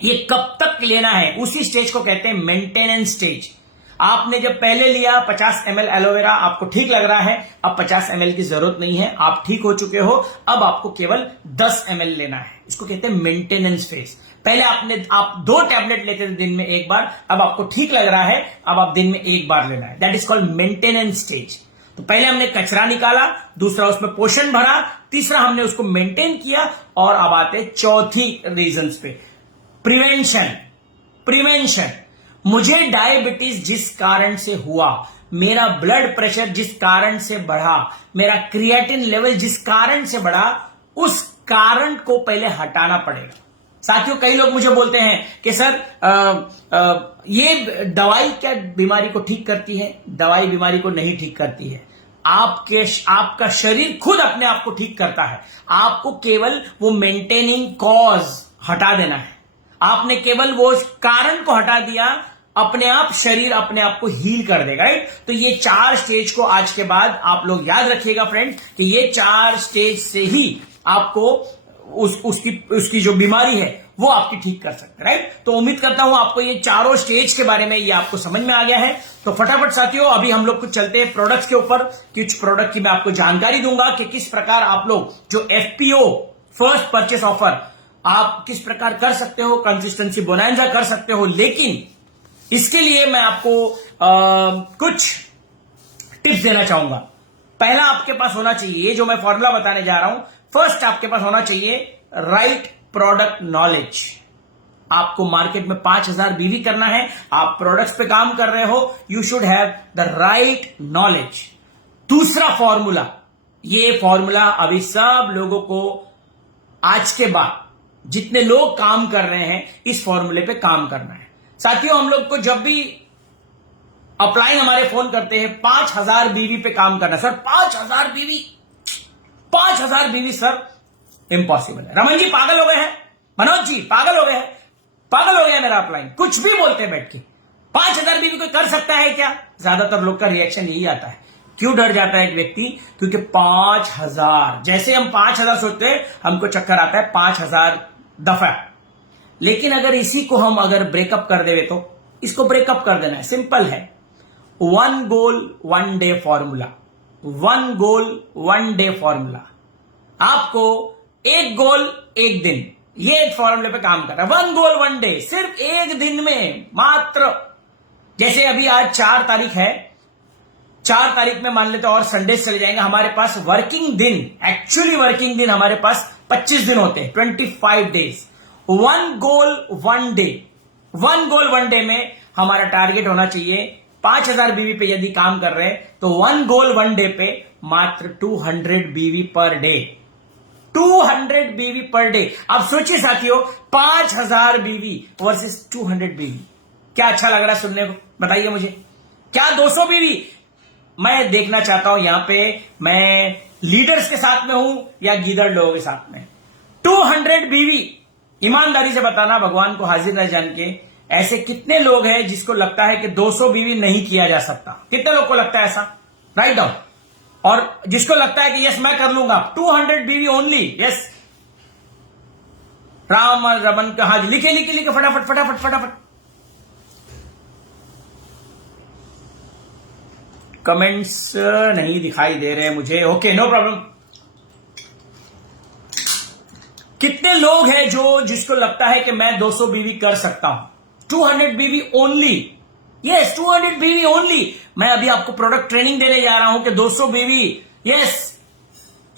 ये कब तक लेना है, उसी स्टेज को कहते हैं मेंटेनेंस स्टेज। आपने जब पहले लिया 50 ml एलोवेरा, आपको ठीक लग रहा है, अब 50 ml की जरूरत नहीं है, आप ठीक हो चुके हो, अब आपको केवल 10 ml लेना है। इसको कहते हैं मेंटेनेंस फेज। पहले आप 2 टैबलेट लेते थे दिन में एक बार, अब आपको ठीक लग रहा है, अब आप दिन में एक बार लेना है। That is called maintenance stage. तो पहले हमने कचरा निकाला, दूसरा उसमें पोषण भरा, तीसरा हमने उसको मेंटेन किया, और अब आते चौथी रीजंस पे, प्रिवेंशन। मुझे डायबिटीज जिस कारण से हुआ, मेरा ब्लड प्रेशर जिस कारण से बढ़ा, मेरा क्रिएटिन लेवल जिस कारण से बढ़ा, उस कारण को पहले हटाना पड़ेगा। साथियों, कई लोग मुझे बोलते हैं कि सर ये दवाई क्या बीमारी को ठीक करती है? दवाई बीमारी को नहीं ठीक करती है। आपका शरीर खुद अपने आप को ठीक करता है। आपको केवल वो मेंटेनिंग कॉज हटा देना है। आपने केवल वो कारण को हटा दिया, अपने आप शरीर अपने आप को हील कर देगा। राइट? तो ये 4 स्टेज को आज के बाद आप लोग याद रखिएगा फ्रेंड्स, कि ये 4 स्टेज से ही आपको उसकी जो बीमारी है वो आपकी ठीक कर सकते हैं। राइट? तो उम्मीद करता हूं आपको ये चारों स्टेज के बारे में ये आपको समझ में आ गया है। तो फटाफट साथियों, अभी हम लोग कुछ चलते हैं प्रोडक्ट्स के ऊपर। कुछ प्रोडक्ट की मैं आपको जानकारी दूंगा कि किस प्रकार आप लोग जो FPO फर्स्ट परचेस ऑफर आप किस प्रकार कर सकते हो, कंसिस्टेंसी बोनांजा कर सकते हो। लेकिन इसके लिए मैं आपको कुछ टिप्स देना चाहूंगा। पहला आपके पास होना चाहिए, ये जो मैं फॉर्मूला बताने जा रहा हूं, फर्स्ट आपके पास होना चाहिए राइट प्रोडक्ट नॉलेज। आपको मार्केट में 5000 बीवी करना है, आप प्रोडक्ट्स पे काम कर रहे हो, you should have the right knowledge. दूसरा फॉर्मूला, ये फॉर्मूला अभी सब लोगों को आज के बाद जितने लोग काम कर रहे हैं इस फॉर्मूले पे काम करना है। साथियों, हम लोग को जब भी अपलाइन हमारे फोन करते हैं 5000 बीवी पे काम करना। सर 5000 बीवी सर इंपॉसिबल है। रमन जी पागल हो गए हैं, मनोज जी पागल हो गए हैं, पागल हो गया मेरा अपलाइन, कुछ भी बोलते हैं बैठ के। 5000 बीवी कोई कर सकता है क्या? ज्यादातर लोग का रिएक्शन यही आता है। क्यों डर जाता है एक व्यक्ति? क्योंकि 5000, जैसे हम 5000 सोचते हैं हमको चक्कर आता है 5000 दफा। लेकिन अगर इसी को हम अगर ब्रेकअप कर देवे तो इसको ब्रेकअप कर देना है, सिंपल है। 1 गोल 1 डे फॉर्मूला, 1 गोल 1 डे फॉर्मूला। आपको 1 गोल 1 दिन, ये फॉर्मूले पे काम कर रहा है। 1 गोल 1 डे, सिर्फ 1 दिन में मात्र। जैसे अभी आज 4 तारीख है, 4 तारीख में मान लेते और संडे चले जाएंगे, हमारे पास वर्किंग दिन, एक्चुअली वर्किंग दिन हमारे पास 25 दिन होते हैं, 25 डेज। 1 गोल 1 डे, 1 गोल 1 डे में हमारा टारगेट होना चाहिए 5000 बीवी पे यदि काम कर रहे हैं तो 1 गोल 1 डे पे मात्र 200 बीवी पर डे, 200 बीवी पर डे। अब सोचिए साथियों, 5000 बीवी वर्सेस 200 बीवी, क्या अच्छा लग रहा है सुनने को? बताइए मुझे, क्या 200 बीवी? मैं देखना चाहता हूं यहां पे मैं लीडर्स के साथ में हूं या गीदड़ लोगों के साथ में। 200 बीवी, ईमानदारी से बताना, भगवान को हाजिर न जान के, ऐसे कितने लोग हैं जिसको लगता है कि 200 बीवी नहीं किया जा सकता? कितने लोग को लगता है ऐसा? Write down. और जिसको लगता है कि यस मैं कर लूंगा, 200 बीवी ओनली, यस। राम रमन का हाजिर, लिखे फटाफट फटाफट फटाफट। कमेंट्स नहीं दिखाई दे रहे मुझे, ओके नो प्रॉब्लम। कितने लोग हैं जिसको लगता है कि मैं 200 बीवी कर सकता हूं? 200 बीवी ओनली, यस 200 बीवी ओनली। मैं अभी आपको प्रोडक्ट ट्रेनिंग देने जा रहा हूं कि 200 BV, yes.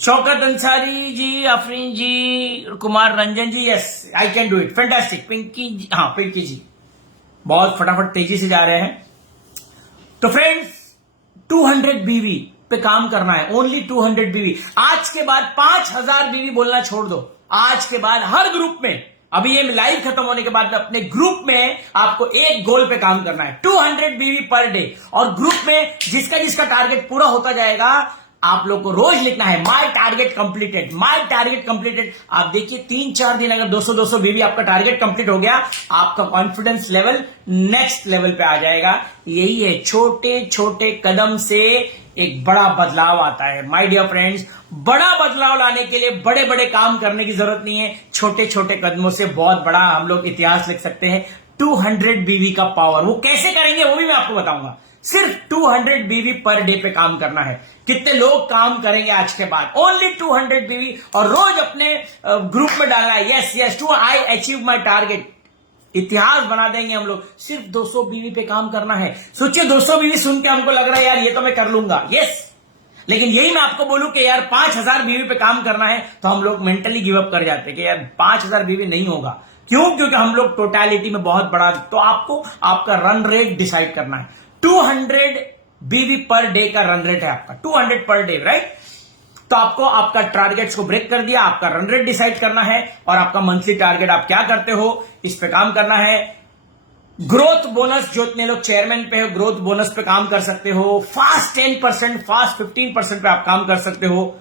Shaukat Ansari ji, Afreen ji, Kumar Ranjan ji, yes I can do it, fantastic. Pinki ji, हाँ पिंकी जी बहुत फटाफट तेजी से जा रहे हैं। तो फ्रेंड्स 200 बीवी पे काम करना है, ओनली 200 बीवी। आज के बाद 5000 बीवी बोलना छोड़ दो, आज के बाद हर ग्रुप में, अभी ये लाइव खत्म होने के बाद अपने ग्रुप में आपको एक गोल पे काम करना है, 200 बीवी पर डे। और ग्रुप में जिसका जिसका टारगेट पूरा होता जाएगा, आप लोग को रोज लिखना है my target completed, my target completed. आप देखिए 3-4 दिन अगर 200-200 बीवी आपका टारगेट कंप्लीट हो गया, आपका कॉन्फिडेंस लेवल नेक्स्ट लेवल पे आ जाएगा। यही है, छोटे छोटे कदम से एक बड़ा बदलाव आता है। माय डियर फ्रेंड्स, बड़ा बदलाव लाने के लिए बड़े बड़े काम करने की जरूरत नहीं है, छोटे छोटे कदमों से बहुत बड़ा हम लोग इतिहास लिख सकते हैं। 200 बीवी का पावर, वो कैसे करेंगे वो भी मैं आपको बताऊंगा। सिर्फ 200 बीवी पर डे पे काम करना है। कितने लोग काम करेंगे आज के बाद? ओनली 200 बीवी, और रोज अपने ग्रुप में डालना है yes yes to I achieve my target. इतिहास बना देंगे हम लोग। सिर्फ 200 बीवी पे काम करना है। सोचिए 200 बीवी सुन के हमको लग रहा है यार ये तो मैं कर लूंगा, यस, लेकिन यही मैं आपको बोलूं कि यार 5000 बीवी पे काम करना है, तो हम लोग मेंटली गिव अप कर जाते हैं कि यार 5000 बीवी नहीं होगा। क्यों? क्योंकि हम लोग टोटलिटी में बहुत बड़ा, तो आपको आपका रन रेट डिसाइड करना है। 200 बीवी पर डे का रन रेट है आपका, 200 पर डे, राइट? तो आपको आपका टारगेट्स को ब्रेक कर दिया, आपका रन रेट डिसाइड करना है, और आपका मंथली टारगेट आप क्या करते हो इस पे काम करना है। ग्रोथ बोनस, जो इतने लोग चेयरमैन पे हो, ग्रोथ बोनस पे काम कर सकते हो। फास्ट 10%, फास्ट 15% पे आप काम कर सकते हो।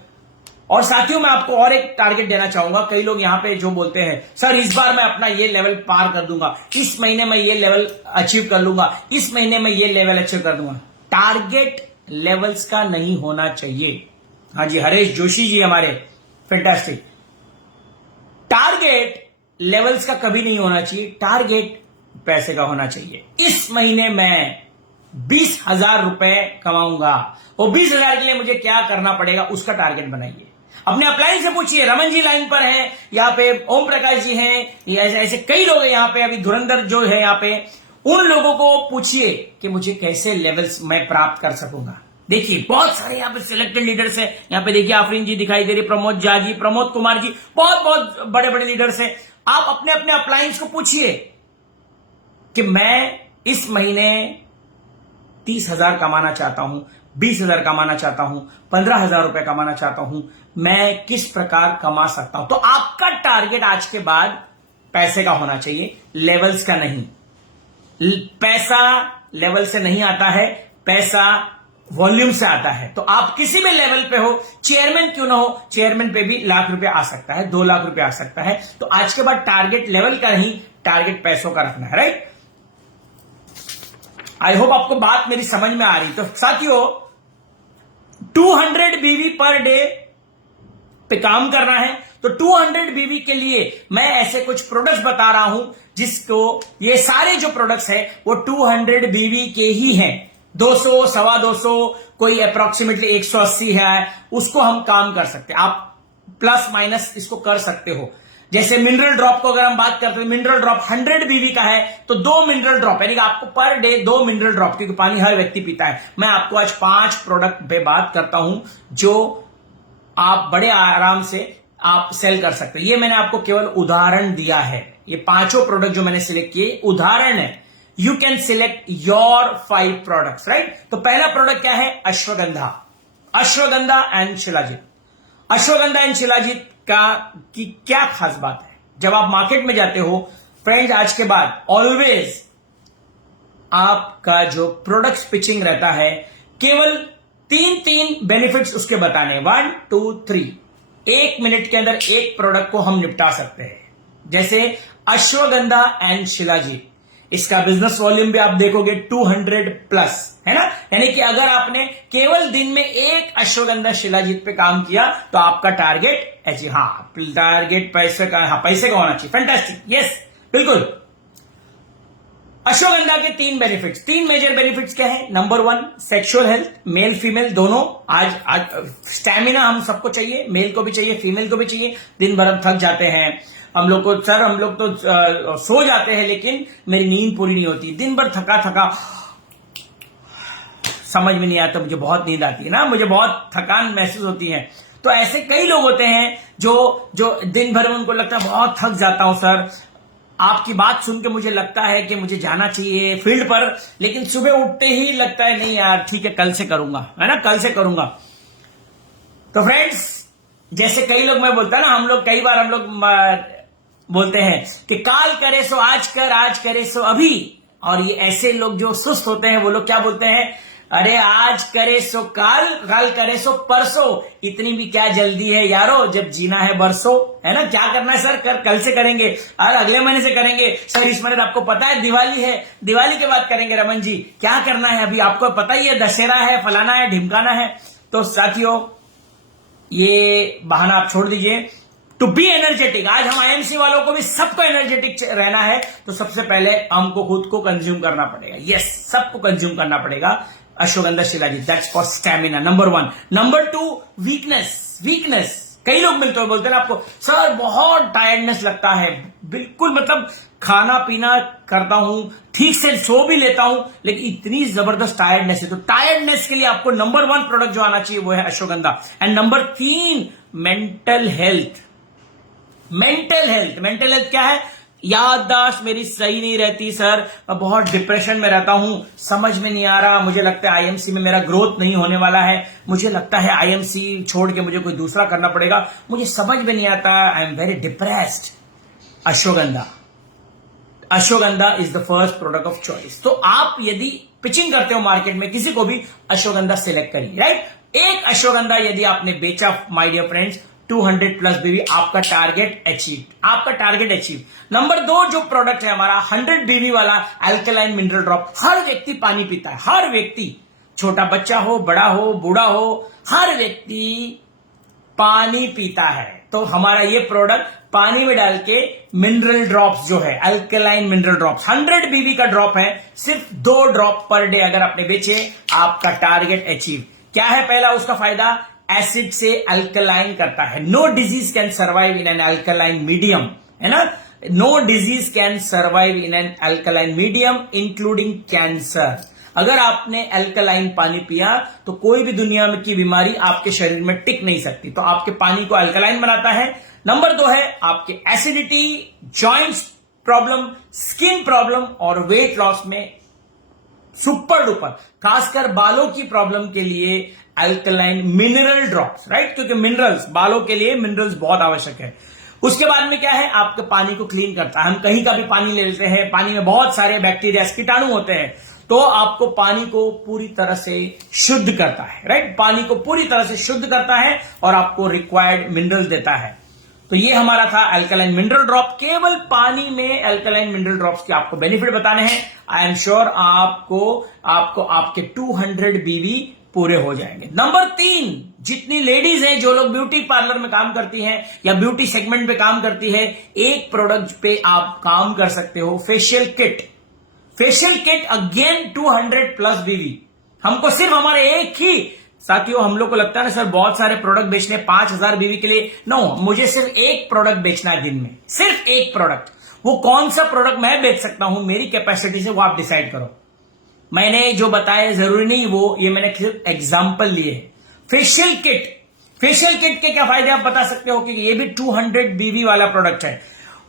और साथियों, मैं आपको और एक टारगेट देना चाहूंगा। कई लोग यहां पे जो बोलते हैं सर इस बार मैं अपना ये लेवल पार कर दूंगा, इस महीने में ये लेवल अचीव कर लूंगा, इस महीने में ये लेवल अचीव कर दूंगा। टारगेट लेवल्स का नहीं होना चाहिए। हाँ जी, हरेश जोशी जी हमारे, फैंटास्टिक। टारगेट लेवल्स का कभी नहीं होना चाहिए, टारगेट पैसे का होना चाहिए। इस महीने मैं 20,000 रुपए कमाऊंगा, और 20,000 के लिए मुझे क्या करना पड़ेगा उसका टारगेट बनाइए। अपने अपलाइन से पूछिए, रमन जी लाइन पर हैं, यहाँ पे ओम प्रकाश जी हैं, ऐसे ऐसे कई लोग हैं यहाँ पे, अभी धुरंधर जो है यहाँ पे, उन लोगों को पूछिए कि मुझे कैसे लेवल्स मैं प्राप्त कर सकूंगा। देखिए बहुत सारे यहाँ पे सिलेक्टेड लीडर्स हैं, यहाँ पे देखिए आफरीन जी दिखाई दे रही, प्रमोद झा जी, प्रमोद कुमार जी, बहुत बहुत बड़े बड़े लीडर्स हैं। आप अपने अपने अपलाइंस को पूछिए कि मैं इस महीने 30,000 कमाना चाहता हूं, 20,000 कमाना चाहता हूं, 15,000 रुपए कमाना चाहता हूं, मैं किस प्रकार कमा सकता हूं। तो आपका टारगेट आज के बाद पैसे का होना चाहिए, लेवल्स का नहीं। पैसा लेवल से नहीं आता है, पैसा वॉल्यूम से आता है। तो आप किसी भी लेवल पे हो, चेयरमैन क्यों ना हो, चेयरमैन पे भी लाख रुपए आ सकता है, 2 लाख रुपए आ सकता है। तो आज के बाद टारगेट लेवल का नहीं, टारगेट पैसों का रखना है, राइट? आई होप आपको बात मेरी समझ में आ रही। तो साथियों 200 बीवी पर डे पे काम करना है, तो 200 बीवी के लिए मैं ऐसे कुछ प्रोडक्ट्स बता रहा हूं, जिसको ये सारे जो प्रोडक्ट्स है वो 200 बीवी के ही हैं। 200, 250, कोई अप्रोक्सीमेटली 180 है, उसको हम काम कर सकते हैं। आप प्लस माइनस इसको कर सकते हो। जैसे मिनरल ड्रॉप को अगर हम बात करते हैं, मिनरल ड्रॉप 100 बीवी का है, तो 2 मिनरल ड्रॉप, यानी कि आपको पर डे 2 मिनरल ड्रॉप, क्योंकि पानी हर व्यक्ति पीता है। मैं आपको आज 5 प्रोडक्ट पे बात करता हूं जो आप बड़े आराम से आप सेल कर सकते हैं। ये मैंने आपको केवल उदाहरण दिया है। ये 5 प्रोडक्ट जो मैंने सिलेक्ट किए उदाहरण है। You can select your 5 products, right? तो पहला प्रोडक्ट क्या है? अश्वगंधा, अश्वगंधा एंड शिलाजीत। अश्वगंधा एंड शिलाजीत की क्या खास बात है? जब आप मार्केट में जाते हो फ्रेंड्स, आज के बाद ऑलवेज आपका जो प्रोडक्ट पिचिंग रहता है, केवल 3 बेनिफिट्स उसके बताने, 1 2 3। 1 मिनट के अंदर एक प्रोडक्ट को हम निपटा सकते हैं। जैसे अश्वगंधा एंड शिलाजीत, इसका बिजनेस वॉल्यूम भी आप देखोगे 200 प्लस है ना। यानी कि अगर आपने केवल दिन में एक अश्वगंधा शिलाजीत पे काम किया तो आपका टारगेट ऐसे, हाँ टारगेट पैसे का, हाँ पैसे का होना चाहिए। फैंटास्टिक, यस बिल्कुल। अश्वगंधा के 3 बेनिफिट्स, 3 मेजर बेनिफिट्स क्या है? Number 1 sexual health, male female दोनों। आज स्टैमिना हम सबको चाहिए, मेल को भी चाहिए, फीमेल को भी चाहिए। दिन भर हम थक जाते हैं, हम लोग को सर, हम लोग तो सो जाते हैं लेकिन मेरी नींद पूरी नहीं होती, दिन भर थका थका, समझ में नहीं आता, मुझे बहुत नींद आती है ना, मुझे बहुत थकान महसूस होती है। तो ऐसे कई लोग होते हैं जो दिन भर में उनको लगता है बहुत थक जाता हूं सर, आपकी बात सुन के मुझे लगता है कि मुझे जाना चाहिए फील्ड पर, लेकिन सुबह उठते ही लगता है नहीं यार ठीक है कल से करूंगा, है ना, कल से करूंगा। तो फ्रेंड्स जैसे कई लोग, मैं बोलता ना, कई बार हम लोग बोलते हैं कि काल करे सो आज कर, आज करे सो अभी। और ये ऐसे लोग जो सुस्त होते हैं वो लोग क्या बोलते हैं, अरे आज करे सो काल, काल करे सो परसों, इतनी भी क्या जल्दी है यारो, जब जीना है बरसों, है ना। क्या करना है सर, कल से करेंगे और अगले महीने से करेंगे सर, इस महीने आपको पता है दिवाली है, दिवाली के बाद करेंगे रमन जी, क्या करना है अभी आपको पता ही है, दशहरा है, फलाना है, ढिमकाना है। तो साथियों ये बहाना आप छोड़ दीजिए। टू बी एनर्जेटिक, आज हम आईएमसी वालों को भी सबको एनर्जेटिक रहना है, तो सबसे पहले हमको खुद को कंज्यूम करना पड़ेगा। यस, सबको कंज्यूम करना पड़ेगा ashwagandha shilajit, that's for stamina, number 1। Number 2, weakness. कई लोग मिलते हैं, बोलते हैं आपको सर बहुत टायर्डनेस लगता है, बिल्कुल मतलब खाना पीना करता हूं, ठीक से सो भी लेता हूं, लेकिन इतनी जबरदस्त टायर्डनेस है। तो टायर्डनेस के लिए आपको नंबर 1 प्रोडक्ट जो आना चाहिए वो है ashwagandha. And number 3, mental health क्या है, याददाश्त मेरी सही नहीं रहती सर, मैं बहुत डिप्रेशन में रहता हूं, समझ में नहीं आ रहा, मुझे लगता है आईएमसी में मेरा ग्रोथ नहीं होने वाला है, मुझे लगता है आईएमसी छोड़ के मुझे कोई दूसरा करना पड़ेगा, मुझे समझ में नहीं आता, I am very depressed. Ashwagandha is the first product of choice. तो आप यदि पिचिंग करते हो मार्केट में किसी को भी, अश्वगंधा सिलेक्ट करिए, राइट। एक अश्वगंधा यदि आपने बेचा माय डियर फ्रेंड्स, 200+ बीवी, आपका टारगेट अचीव। नंबर 2 जो प्रोडक्ट है हमारा 100 बीवी वाला अल्कलाइन मिनरल ड्रॉप। हर व्यक्ति पानी पीता है, हर व्यक्ति, छोटा बच्चा हो, बड़ा हो, बूढ़ा हो, हर व्यक्ति पानी पीता है। तो हमारा ये प्रोडक्ट पानी में डाल के मिनरल ड्रॉप्स जो है, अल्कलाइन मिनरल ड्रॉप्स, 100 बीवी का ड्रॉप है, सिर्फ 2 ड्रॉप पर डे अगर आपने बेचे, आपका टारगेट अचीव। क्या है पहला उसका फायदा, एसिड से अल्कलाइन करता है। No disease can survive in an alkaline medium, है ना। No disease can survive in an alkaline medium including cancer. अगर आपने अल्कलाइन पानी पिया तो कोई भी दुनिया में की बीमारी आपके शरीर में टिक नहीं सकती, तो आपके पानी को अल्कलाइन बनाता है। नंबर 2 है आपके acidity, joints problem, skin problem और वेट लॉस में सुपर डुपर, खासकर बालों की प्रॉब्लम के लिए अल्कलाइन मिनरल ड्रॉप्स, राइट, क्योंकि मिनरल्स, बालों के लिए मिनरल्स बहुत आवश्यक है। उसके बाद में क्या है, आपके पानी को क्लीन करता है। हम कहीं का भी पानी ले लेते हैं, पानी में बहुत सारे बैक्टीरिया, कीटाणु होते हैं, तो आपको पानी को पूरी तरह से शुद्ध करता है, राइट, पानी को पूरी तरह से शुद्ध करता है और आपको रिक्वायर्ड मिनरल देता है। तो ये हमारा था अल्कलाइन मिनरल ड्रॉप। केवल पानी में अल्कलाइन मिनरल ड्रॉप्स के आपको बेनिफिट बताने हैं। आई एम श्योर आपको आपके 200 बीवी पूरे हो जाएंगे। नंबर 3, जितनी लेडीज हैं जो लोग ब्यूटी पार्लर में काम करती हैं या ब्यूटी सेगमेंट पे काम करती है, एक प्रोडक्ट पे आप काम कर सकते हो, फेशियल किट अगेन 200+ बीवी। हमको सिर्फ हमारे एक ही साथियों, हम लोग को लगता है ना सर बहुत सारे प्रोडक्ट बेचने 5000 बीवी के लिए, नो, मुझे सिर्फ एक प्रोडक्ट बेचना है दिन में, सिर्फ एक प्रोडक्ट। वो कौन सा प्रोडक्ट मैं बेच सकता हूं मेरी कैपेसिटी से, वो आप डिसाइड करो। मैंने जो बताया जरूरी नहीं वो, ये मैंने सिर्फ एग्जांपल लिए। फेशियल किट के क्या फायदे आप बता सकते हो कि ये भी 200 बीवी वाला प्रोडक्ट है।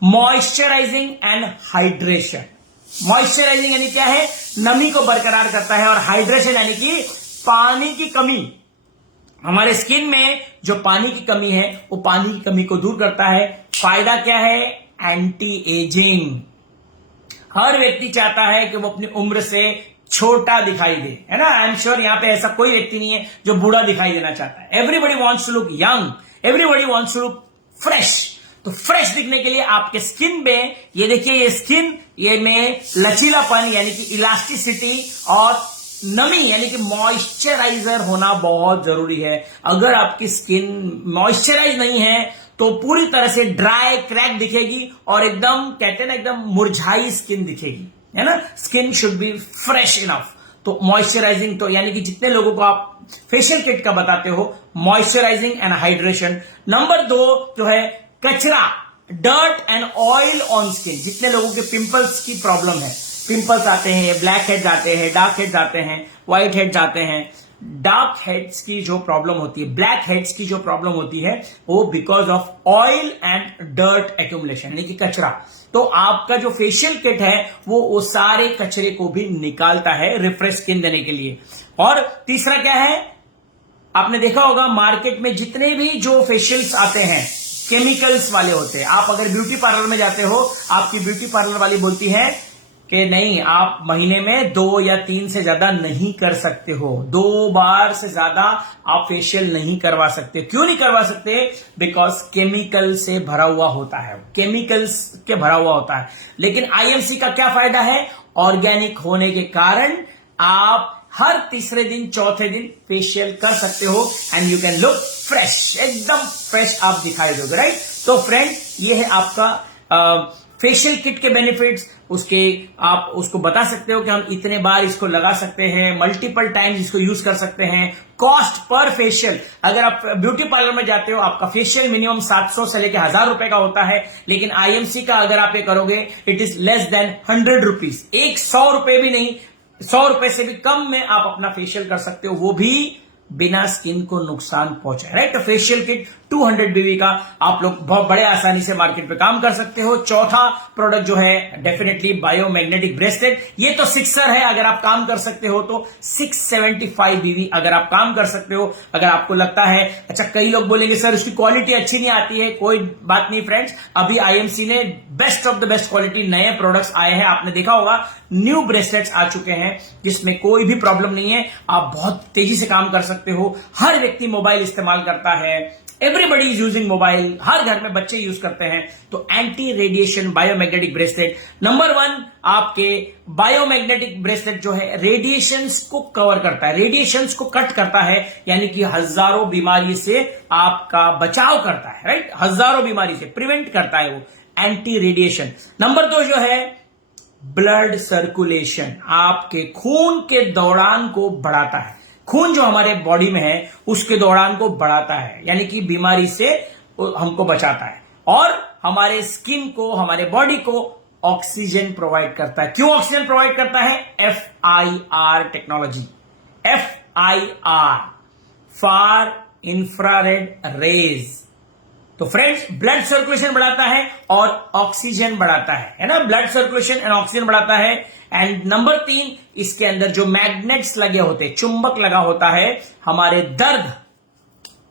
Moisturising and hydration. मॉइस्चराइजिंग यानी क्या है, नमी को बरकरार करता है, और हाइड्रेशन यानी कि पानी की कमी, हमारे स्किन में जो पानी की कमी है वो पानी की कमी को दूर करता है। फायदा क्या है, एंटी एजिंग। हर व्यक्ति चाहता है कि वो अपनी उम्र से छोटा दिखाई दे, है ना। आई एम श्योर यहां पे ऐसा कोई व्यक्ति नहीं है जो बूढ़ा दिखाई देना चाहता है। Everybody wants to look young, everybody wants to look fresh. तो फ्रेश दिखने के लिए आपके स्किन में, ये देखिए, ये स्किन, ये में लचीलापन यानी कि इलास्टिसिटी और नमी यानी कि मॉइस्चराइजर होना बहुत जरूरी है। अगर आपकी स्किन मॉइस्चराइज नहीं है तो पूरी तरह से ड्राई, क्रैक दिखेगी और एकदम, कहते हैं ना, एकदम मुरझाई स्किन दिखेगी, है ना। Skin should be fresh enough. तो मॉइस्चराइजिंग, तो यानी कि जितने लोगों को आप फेशियल किट का बताते हो, मॉइस्चराइजिंग एंड हाइड्रेशन। नंबर 2 जो है कचरा, dirt and oil on skin. जितने लोगों के पिंपल्स की प्रॉब्लम है, पिंपल्स आते हैं, ब्लैक हेड्स आते हैं, डार्क हेड्स आते हैं, व्हाइट हेड्स आते हैं। डार्क हेड्स की जो प्रॉब्लम होती है, ब्लैक हेड्स की जो प्रॉब्लम होती है, वो because of oil and dirt accumulation यानी कि कचरा। तो आपका जो फेशियल किट है वो सारे कचरे को भी निकालता है, रिफ्रेश स्किन देने के लिए। और तीसरा क्या है, आपने देखा होगा मार्केट में जितने भी जो फेशियल्स आते हैं केमिकल्स वाले होते हैं। आप अगर ब्यूटी पार्लर में जाते हो, आपकी ब्यूटी पार्लर वाली बोलती है कि नहीं, आप महीने में 2 या 3 से ज्यादा नहीं कर सकते हो, 2 बार से ज्यादा आप फेशियल नहीं करवा सकते। क्यों नहीं करवा सकते? बिकॉज केमिकल से भरा हुआ होता है, केमिकल्स के भरा हुआ होता है। लेकिन आईएमसी का क्या फायदा है? ऑर्गेनिक होने के कारण आप हर तीसरे दिन चौथे दिन फेशियल कर सकते हो and you can look fresh, एकदम फ्रेश आप दिखाई दोगे, राइट? तो फ्रेंड, ये है आपका फेशियल किट के बेनिफिट्स। उसके आप उसको बता सकते हो कि हम इतने बार इसको लगा सकते हैं, मल्टीपल टाइम्स इसको यूज कर सकते हैं। कॉस्ट पर फेशियल, अगर आप ब्यूटी पार्लर में जाते हो आपका फेशियल मिनिमम 700 से लेकर 1000 रुपए का होता है, लेकिन आईएमसी का अगर आप ये करोगे it is less than 100 rupees, 100 रुपए भी नहीं, 100 रुपए से भी कम में आप अपना फेशियल कर सकते हो, वो भी बिना स्किन को नुकसान पहुंचाए, राइट? तो फेशियल किट 200 बीवी का आप लोग बहुत बड़े आसानी से मार्केट पे काम कर सकते हो। चौथा प्रोडक्ट जो है डेफिनेटली बायोमैग्नेटिक ब्रेसलेट, ये तो 6 है, अगर आप काम कर सकते हो तो 675 बीवी अगर आप काम कर सकते हो। अगर आपको लगता है, अच्छा कई लोग बोलेंगे सर उसकी क्वालिटी अच्छी नहीं आती है, कोई बात नहीं फ्रेंड्स, अभी आईएमसी ने best of the best quality नए प्रोडक्ट्स आए हैं, आपने देखा होगा न्यू ब्रेसलेट्स आ चुके हैं जिसमें कोई भी प्रॉब्लम नहीं है, आप बहुत तेजी से काम कर सकते हो। हर व्यक्ति मोबाइल इस्तेमाल करता है, एवरीबडी इज यूजिंग मोबाइल, हर घर में बच्चे यूज करते हैं। तो anti radiation biomagnetic bracelet number 1, आपके बायोमैग्नेटिक ब्रेसलेट जो है रेडिएशंस को कवर करता है, रेडिएशंस को कट करता है, यानी कि हजारों बीमारी से आपका बचाव करता है, राइट? हजारों बीमारी से प्रिवेंट करता है वो एंटी रेडिएशन। नंबर 2 जो है ब्लड सर्कुलेशन, आपके खून के दौरान को बढ़ाता है। खून जो हमारे बॉडी में है उसके दौरान को बढ़ाता है, यानी कि बीमारी से हमको बचाता है, और हमारे स्किन को, हमारे बॉडी को ऑक्सीजन प्रोवाइड करता है। क्यों ऑक्सीजन प्रोवाइड करता है? FIR टेक्नोलॉजी, FIR, फार इंफ्रारेड रेज। तो फ्रेंड्स, ब्लड सर्कुलेशन बढ़ाता है और ऑक्सीजन बढ़ाता है ना? ब्लड सर्कुलेशन एंड ऑक्सीजन बढ़ाता है। एंड नंबर 3, इसके अंदर जो मैग्नेट्स लगे होते हैं, चुंबक लगा होता है, हमारे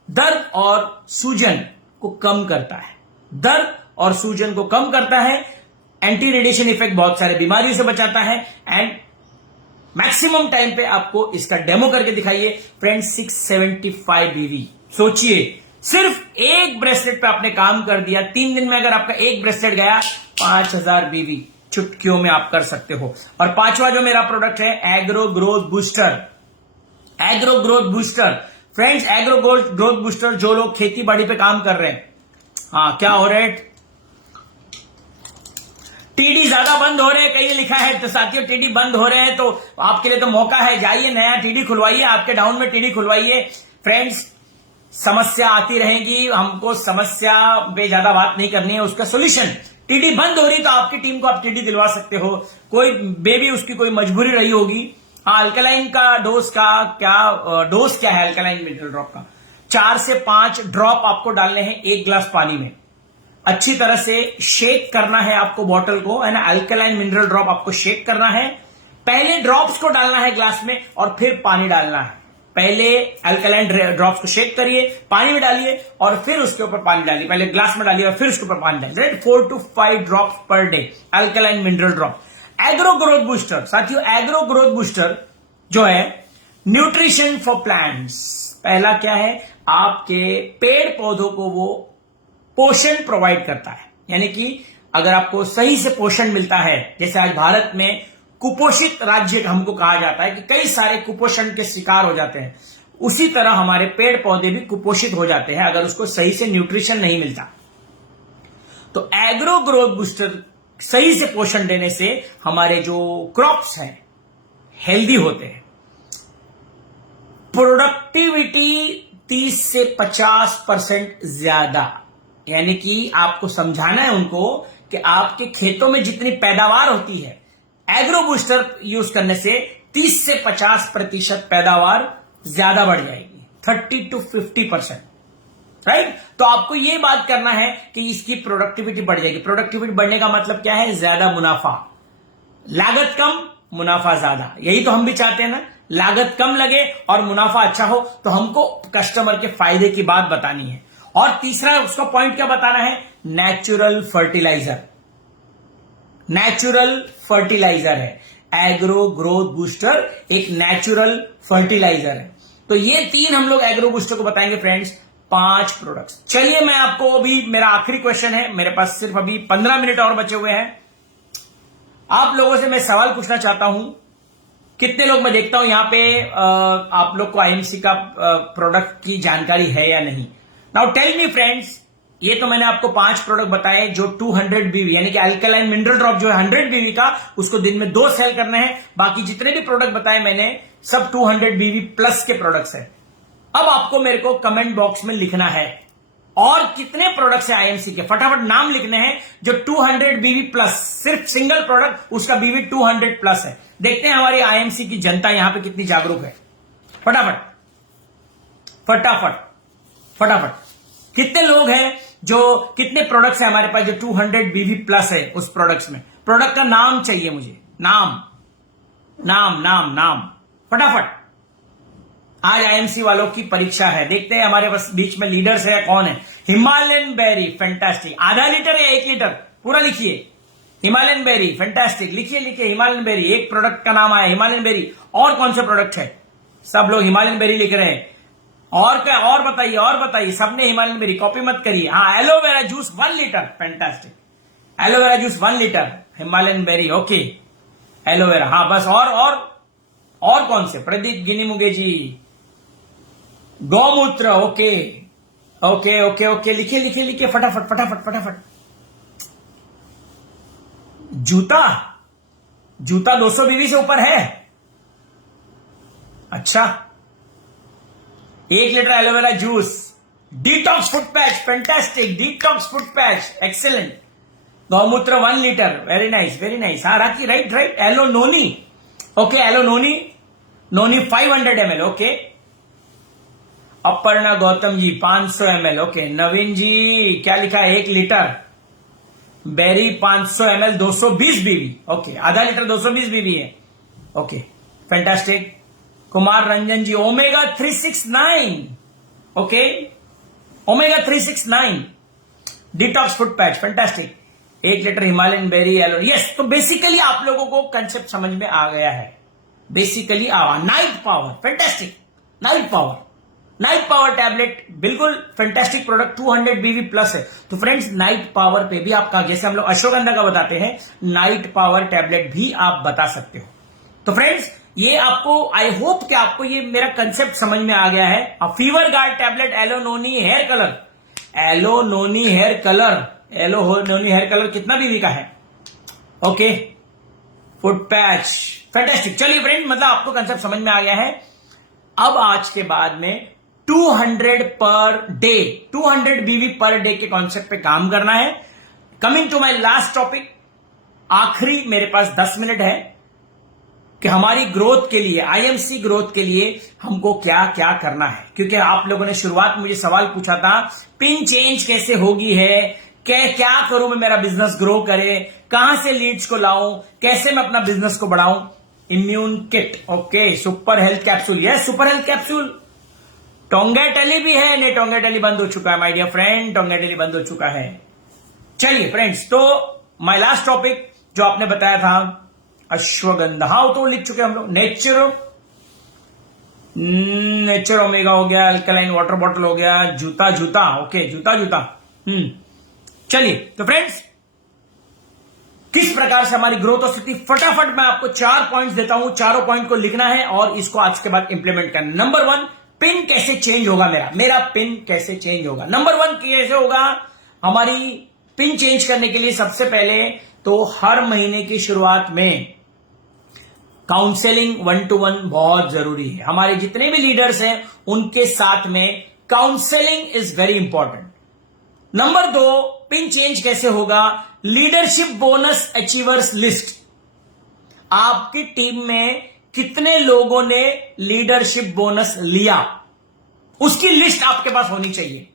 दर्द और सूजन को कम करता है, दर्द और सूजन को कम करता है। एंटी रेडिएशन इफेक्ट बहुत सारे बीमारियों से बचाता है। एंड मैक्सिमम टाइम पे आपको इसका डेमो करके दिखाइए फ्रेंड्स, 675 बीवी। सोचिए, सिर्फ एक ब्रेसलेट पे आपने काम कर दिया, 3 दिन में अगर आपका एक ब्रेसलेट गया, 5000 बीवी चुटकियों में आप कर सकते हो। और 5वां जो मेरा प्रोडक्ट है agro growth booster, agro growth booster. Friends, agro growth booster, जो लोग खेती बाड़ी पे काम कर रहे हैं, हाँ क्या हो रहा है, टीडी ज्यादा बंद हो रहे हैं, कहीं लिखा है तो साथियों टीडी बंद हो रहे हैं, तो आपके लिए तो मौका है, जाइए नया टीडी खुलवाइए, आपके डाउन में टीडी खुलवाइए। फ्रेंड्स, समस्या आती रहेगी, हमको समस्या पे ज्यादा बात नहीं करनी है, उसका सोल्यूशन। टीडी बंद हो रही तो आपकी टीम को आप टीडी दिलवा सकते हो, कोई बेबी उसकी कोई मजबूरी रही होगी। हाँ, अल्कलाइन का डोज क्या है अल्कलाइन मिनरल ड्रॉप का? 4 से 5 ड्रॉप आपको डालने हैं 1 गिलास पानी में, अच्छी तरह से शेक करना है आपको बॉटल को, है ना? अल्कलाइन मिनरल ड्रॉप आपको शेक करना है, पहले ड्रॉप्स को डालना है ग्लास में और फिर पानी डालना है। पहले अल्कलाइन ड्रॉप्स को शेक करिए, पानी में डालिए और फिर उसके ऊपर पानी डालिए, पहले ग्लास में डालिए और फिर उसके ऊपर पानी डालिए, right? 4 to 5 drops per day alkaline mineral drop. Agro growth booster, साथियों एग्रो ग्रोथ बूस्टर जो है न्यूट्रिशन फॉर प्लांट्स, पहला क्या है, आपके पेड़ पौधों को वो पोषण प्रोवाइड करता है, यानी कि अगर आपको सही से पोषण मिलता है, जैसे आज भारत में कुपोषित राज्य हमको कहा जाता है कि कई सारे कुपोषण के शिकार हो जाते हैं, उसी तरह हमारे पेड़ पौधे भी कुपोषित हो जाते हैं अगर उसको सही से न्यूट्रिशन नहीं मिलता। तो एग्रो ग्रोथ बूस्टर सही से पोषण देने से हमारे जो क्रॉप्स हैं हेल्दी होते हैं, प्रोडक्टिविटी 30 से 50% ज्यादा, यानी कि आपको समझाना है उनको कि आपके खेतों में जितनी पैदावार होती है, एग्रो बूस्टर यूज करने से 30 से 50% पैदावार ज्यादा बढ़ जाएगी, 30 to 50%, राइट? तो आपको ये बात करना है कि इसकी प्रोडक्टिविटी बढ़ जाएगी। प्रोडक्टिविटी बढ़ने का मतलब क्या है? ज्यादा मुनाफा, लागत कम मुनाफा ज्यादा, यही तो हम भी चाहते हैं ना लागत कम लगे और मुनाफा अच्छा हो, तो हमको कस्टमर के फायदे की बात बतानी है। और तीसरा उसका पॉइंट क्या बताना है, नेचुरल फर्टिलाइजर। नेचुरल फर्टिलाइजर है, एग्रो ग्रोथ बूस्टर एक नेचुरल फर्टिलाइजर है। तो ये 3 हम लोग एग्रो बूस्टर को बताएंगे फ्रेंड्स, 5 प्रोडक्ट्स। चलिए मैं आपको अभी, मेरा आखिरी क्वेश्चन है, मेरे पास सिर्फ अभी 15 मिनट और बचे हुए हैं। आप लोगों से मैं सवाल पूछना चाहता हूं, कितने लोग, मैं देखता हूं यहां पे आप लोग को आईएमसी का प्रोडक्ट की जानकारी है या नहीं। नाउ टेल मी फ्रेंड्स, ये तो मैंने आपको 5 प्रोडक्ट बताए जो 200 बीवी यानी कि अल्कलाइन मिनरल ड्रॉप जो है 100 बीवी का, उसको दिन में 2 सेल करने हैं। बाकी जितने भी प्रोडक्ट बताए मैंने सब 200 बीवी प्लस के प्रोडक्ट्स हैं। अब आपको मेरे को कमेंट बॉक्स में लिखना है और कितने प्रोडक्ट्स है आईएमसी के, फटाफट नाम लिखने हैं जो 200 बीवी प्लस, सिर्फ सिंगल प्रोडक्ट उसका बीवी 200 प्लस है। देखते हैं हमारी आईएमसी की जनता यहां पे कितनी जागरूक है। फटाफट फटाफट फटाफट कितने लोग हैं, जो कितने प्रोडक्ट्स है हमारे पास जो 200 बीवी प्लस है उस प्रोडक्ट्स में। प्रोडक्ट का नाम चाहिए मुझे, नाम नाम नाम नाम फटाफट। आज आईएमसी वालों की परीक्षा है, देखते हैं हमारे पास बीच में लीडर्स है कौन है। हिमालयन बेरी फैंटास्टिक, आधा लीटर या 1 लीटर पूरा लिखिए। हिमालयन बेरी फैंटास्टिक, लिखिए लिखिए हिमालयन बेरी, एक प्रोडक्ट का नाम आया हिमालयन बेरी। और कौन से प्रोडक्ट है, सब लोग हिमालयन बेरी लिख रहे हैं। और क्या, और बताइए, सबने हिमालयन बेरी, कॉपी मत करिए। हाँ, aloe vera juice 1 litre fantastic, aloe vera juice 1 litre Himalayan berry, okay aloe vera. हाँ बस, और कौन से, प्रदीप गिनीमुगे जी, गौमूत्र, ओके ओके ओके ओके, लिखिए लिखिए लिखिए फटाफट फटाफट फटाफट। जूता 200 बीवी से ऊपर है, अच्छा। 1 litre aloe vera juice, detox foot patch fantastic, detox foot patch excellent. गौमूत्र 1 litre, very nice very nice. हाँ राखी, राइट राइट। एलो नोनी, ओके एलो नोनी 500 ml, okay. Aparna Gautam ji 500 ml, okay. नवीन जी क्या लिखा है, 1 लीटर। बेरी 500 ml 220 बीवी, ओके। आधा लीटर 220 बीवी है, okay fantastic. Kumar Ranjan ji omega 369, okay omega 369 detox foot patch fantastic. 1 litre Himalayan berry aloe, yes. तो basically आप लोगों को कंसेप्ट समझ में आ गया है। Basically night power fantastic, night power tablet बिल्कुल फैंटास्टिक प्रोडक्ट, 200 बीवी प्लस है। तो फ्रेंड्स नाइट पावर पे भी आपका, जैसे हम लोग अश्वगंधा का बताते हैं, नाइट पावर टैबलेट भी आप बता सकते हो। तो फ्रेंड्स ये आपको, आई होप कि आपको ये मेरा कंसेप्ट समझ में आ गया है। Fever guard tablet, aloe noni hair colour, aloe noni hair colour कितना बीवी का है, ओके। Foot patch fantastic. चलिए फ्रेंड, मतलब आपको कंसेप्ट समझ में आ गया है। अब आज के बाद में 200 पर डे, 200 बीवी पर डे के कॉन्सेप्ट पे काम करना है। Coming to my last topic, आखिरी मेरे पास 10 मिनट है कि हमारी ग्रोथ के लिए, आईएमसी ग्रोथ के लिए हमको क्या क्या करना है। क्योंकि आप लोगों ने शुरुआत में मुझे सवाल पूछा था, पिन चेंज कैसे होगी है, क्या करूं मैं मेरा बिजनेस ग्रो करे, कहां से लीड्स को लाऊं, कैसे मैं अपना बिजनेस को बढ़ाऊं। Immune kit, okay. Super health capsule, yes super health capsule. टोंगेटेली भी है, नहीं टोंगेटेली बंद हो चुका है माय डियर फ्रेंड, टोंगेटेली बंद हो चुका है। चलिए फ्रेंड्स, तो माय लास्ट टॉपिक जो आपने बताया था अश्वगंधा, तो लिख चुके हम लोग। नेचर ओमेगा हो गया, अल्कलाइन वाटर बॉटल हो गया, जूता ओके, जूता। चलिए तो फ्रेंड्स, किस प्रकार से हमारी ग्रोथ हो सकती, फटाफट मैं आपको 4 पॉइंट्स देता हूं। चारों पॉइंट को लिखना है और इसको आज के बाद इंप्लीमेंट करना। नंबर 1, पिन कैसे चेंज होगा मेरा पिन कैसे चेंज होगा। नंबर 1 कैसे होगा, हमारी पिन चेंज करने के लिए सबसे पहले तो हर महीने की शुरुआत में काउंसलिंग 1-to-1 बहुत जरूरी है। हमारे जितने भी लीडर्स हैं उनके साथ में counselling is very important. Number 2, pin change कैसे होगा, लीडरशिप बोनस अचीवर्स लिस्ट। आपकी टीम में कितने लोगों ने लीडरशिप बोनस लिया, उसकी लिस्ट आपके पास होनी चाहिए।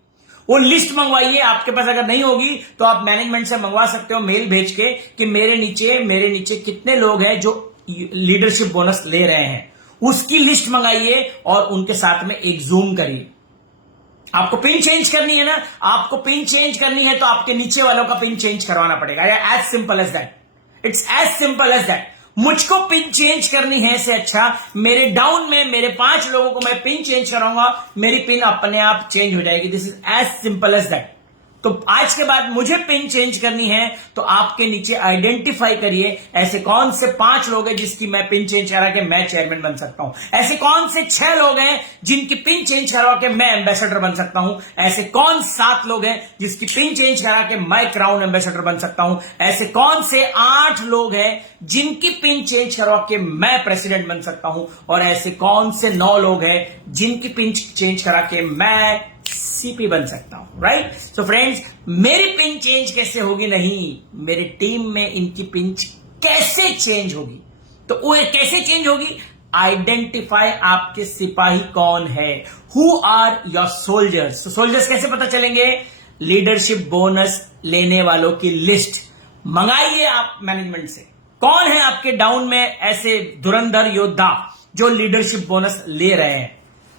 वो लिस्ट मंगवाइए। आपके पास अगर नहीं होगी तो आप मैनेजमेंट से मंगवा सकते हो मेल भेज के कि मेरे नीचे कितने लोग हैं जो लीडरशिप बोनस ले रहे हैं। उसकी लिस्ट मंगाइए और उनके साथ में एक जूम करिए। आपको पिन चेंज करनी है ना, आपको पिन चेंज करनी है तो आपके नीचे वालों का पिन चेंज करवाना पड़ेगा। या as simple as that, it's as simple as that. मुझको पिन चेंज करनी है से अच्छा मेरे डाउन में मेरे 5 लोगों को मैं पिन चेंज कराऊंगा, मेरी पिन अपने आप चेंज हो जाएगी। This is as simple as that. तो आज के बाद मुझे पिन चेंज करनी है तो आपके नीचे आइडेंटिफाई करिए ऐसे कौन से 5 लोग हैं जिसकी मैं पिन चेंज करा के मैं चेयरमैन बन सकता हूं, ऐसे कौन से 6 लोग हैं जिनकी पिन चेंज करवा के मैं एम्बेसडर बन सकता हूं, ऐसे कौन 7 लोग हैं जिसकी पिन चेंज करा के मैं क्राउन एम्बेसडर बन सकता हूं, ऐसे कौन से 8 लोग हैं जिनकी पिन चेंज करवा के मैं प्रेसिडेंट बन सकता हूं, और ऐसे कौन से 9 लोग हैं जिनकी पिन चेंज करा के मैं सीपी बन सकता हूं। राइट? सो फ्रेंड्स, मेरी पिन चेंज कैसे होगी? नहीं, मेरी टीम में इनकी पिन कैसे चेंज होगी? तो वो कैसे चेंज होगी? आइडेंटिफाई आपके सिपाही कौन है, हु आर योर सोल्जर्स। तो सोल्जर्स कैसे पता चलेंगे? लीडरशिप बोनस लेने वालों की लिस्ट मंगाइए आप मैनेजमेंट से। कौन है आपके डाउन में ऐसे धुरंधर योद्धा जो लीडरशिप बोनस ले रहे हैं?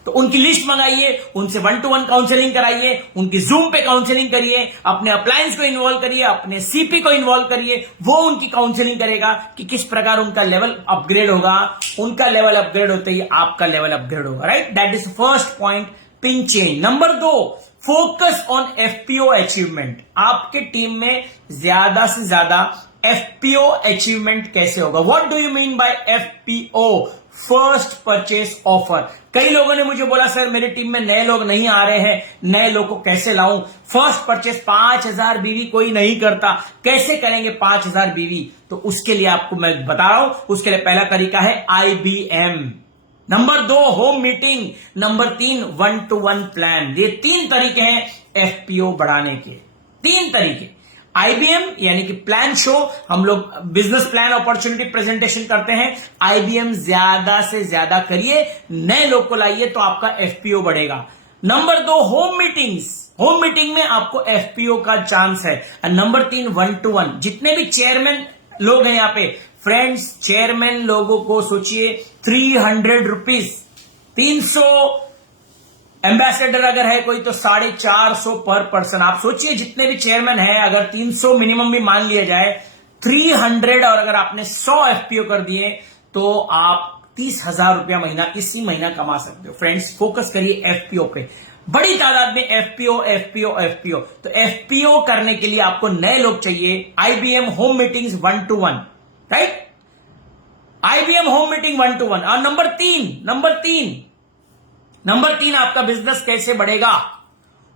तो उनकी लिस्ट मंगाइए, उनसे 1-to-1 काउंसलिंग कराइए, उनकी जूम पे काउंसलिंग करिए, अपने अप्लायंस को इन्वॉल्व करिए, अपने सीपी को इन्वॉल्व करिए। वो उनकी काउंसलिंग करेगा कि किस प्रकार उनका लेवल अपग्रेड होगा। उनका लेवल अपग्रेड होते ही आपका लेवल अपग्रेड होगा। Right? That is first point, pin change. Number 2, focus on FPO achievement. आपके टीम में ज्यादा से ज्यादा एफपीओ अचीवमेंट कैसे होगा? What do you mean by FPO? First purchase offer. कई लोगों ने मुझे बोला सर मेरी टीम में नए लोग नहीं आ रहे हैं, नए लोग को कैसे लाऊं? फर्स्ट परचेस 5000 बीवी कोई नहीं करता, कैसे करेंगे 5000 बीवी? तो उसके लिए आपको मैं बता रहा हूं, उसके लिए पहला तरीका है IBM। Number 2, home meeting. Number 3, 1-to-1 plan. ये 3 तरीके हैं एफपीओ बढ़ाने के। 3 तरीके। IBM यानी कि प्लान शो, हम लोग बिजनेस प्लान अपॉर्चुनिटी प्रेजेंटेशन करते हैं। IBM ज्यादा से ज्यादा करिए, नए लोग को लाइए तो आपका एफपीओ बढ़ेगा। Number 2, home meetings. Home meeting में आपको एफपीओ का चांस है। Number 3, 1-to-1। जितने भी चेयरमैन लोग हैं यहां पे, फ्रेंड्स, चेयरमैन लोगों को सोचिए 300 रुपीज, 300 एम्बेसडर अगर है कोई तो 450 पर पर्सन। आप सोचिए जितने भी चेयरमैन हैं, अगर 300 मिनिमम भी मान लिया जाए, 300, और अगर आपने 100 एफपीओ कर दिए तो आप 30,000 रुपया महीना इसी महीना कमा सकते हो। फ्रेंड्स, फोकस करिए एफपीओ पे, बड़ी तादाद में एफपीओ एफपीओ एफपीओ। तो एफपीओ करने के लिए आपको नए लोग चाहिए। IBM home meetings 1-to-1। Right? IBM home meeting 1-to-1। और नंबर तीन आपका बिजनेस कैसे बढ़ेगा?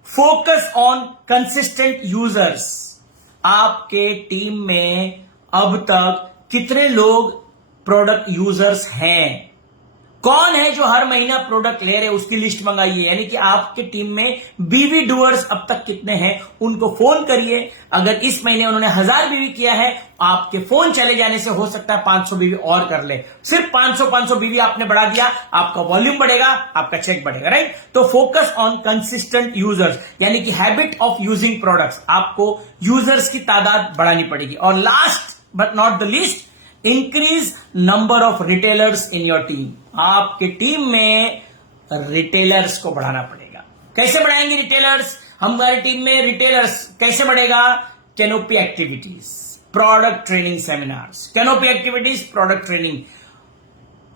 Focus on consistent users. आपके टीम में अब तक कितने लोग प्रोडक्ट यूजर्स हैं? कौन है जो हर महीना प्रोडक्ट ले रहे हैं? उसकी लिस्ट मंगाइए। यानी कि आपके टीम में बीवी डूअर्स अब तक कितने हैं, उनको फोन करिए। अगर इस महीने उन्होंने 1000 बीवी किया है, आपके फोन चले जाने से हो सकता है 500 बीवी और कर ले। सिर्फ 500 बीवी आपने बढ़ा दिया, आपका वॉल्यूम बढ़ेगा, आपका चेक बढ़ेगा। राइट? तो फोकस ऑन कंसिस्टेंट यूजर्स, यानी कि हैबिट ऑफ यूजिंग प्रोडक्ट्स। आपको यूजर्स की तादाद बढ़ानी पड़ेगी। और last but not the least, increase number of retailers in your team. आपके टीम में रिटेलर्स को बढ़ाना पड़ेगा। कैसे बढ़ाएंगे रिटेलर्स? हमारी टीम में रिटेलर्स कैसे बढ़ेगा? Canopy activities, product training seminars. Canopy activities, product training,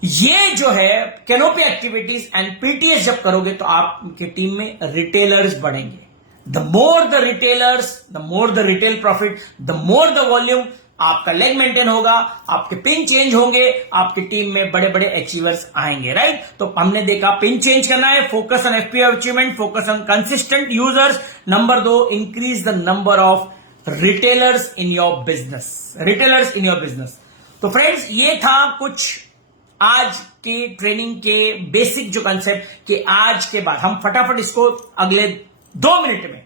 ये जो है कैनोपी एक्टिविटीज एंड पीटीएस जब करोगे तो आपकी टीम में रिटेलर्स बढ़ेंगे। The more the retailers, the more the retail profit, the more the volume. आपका लेग मेंटेन होगा, आपके पिन चेंज होंगे, आपकी टीम में बड़े बड़े अचीवर्स आएंगे। राइट? तो हमने देखा पिन चेंज करना है, focus on FPO achievement, focus on consistent users. Number 2, increase the number of retailers in your business. Retailers in your business. तो फ्रेंड्स, ये था कुछ आज के ट्रेनिंग के बेसिक जो कंसेप्ट, कि आज के बाद हम फटाफट इसको अगले 2 मिनट में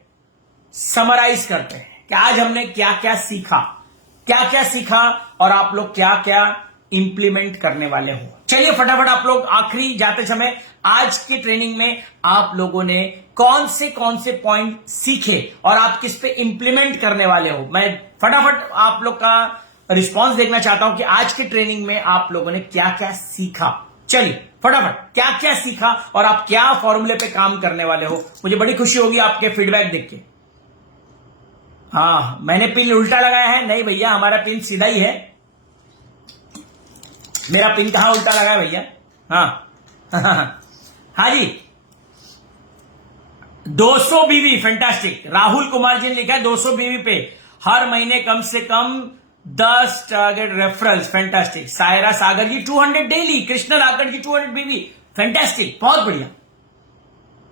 समराइज करते हैं कि आज हमने क्या क्या सीखा और आप लोग क्या क्या इंप्लीमेंट करने वाले हो। चलिए फटाफट आप लोग आखिरी जाते समय आज की ट्रेनिंग में आप लोगों ने कौन से पॉइंट सीखे और आप किस पे इंप्लीमेंट करने वाले हो। मैं फटाफट आप लोग का रिस्पांस देखना चाहता हूं कि आज की ट्रेनिंग में आप लोगों ने क्या क्या सीखा। चलिए फटाफट क्या क्या सीखा और आप क्या फॉर्मूले पे काम करने वाले हो, मुझे बड़ी खुशी होगी आपके फीडबैक देख के। हाँ, मैंने पिन उल्टा लगाया है? नहीं भैया, हमारा पिन सीधा ही है। मेरा पिन कहां उल्टा लगा है भैया? हाँ हाँ जी, 200 बीवी, फैंटास्टिक। राहुल कुमार जी ने लिखा है 200 बीवी पे हर महीने कम से कम 10 टारगेट रेफरल्स, फैंटास्टिक। सायरा सागर जी 200 डेली, कृष्ण राकड़ जी 200 बीवी, फैंटास्टिक, बहुत बढ़िया।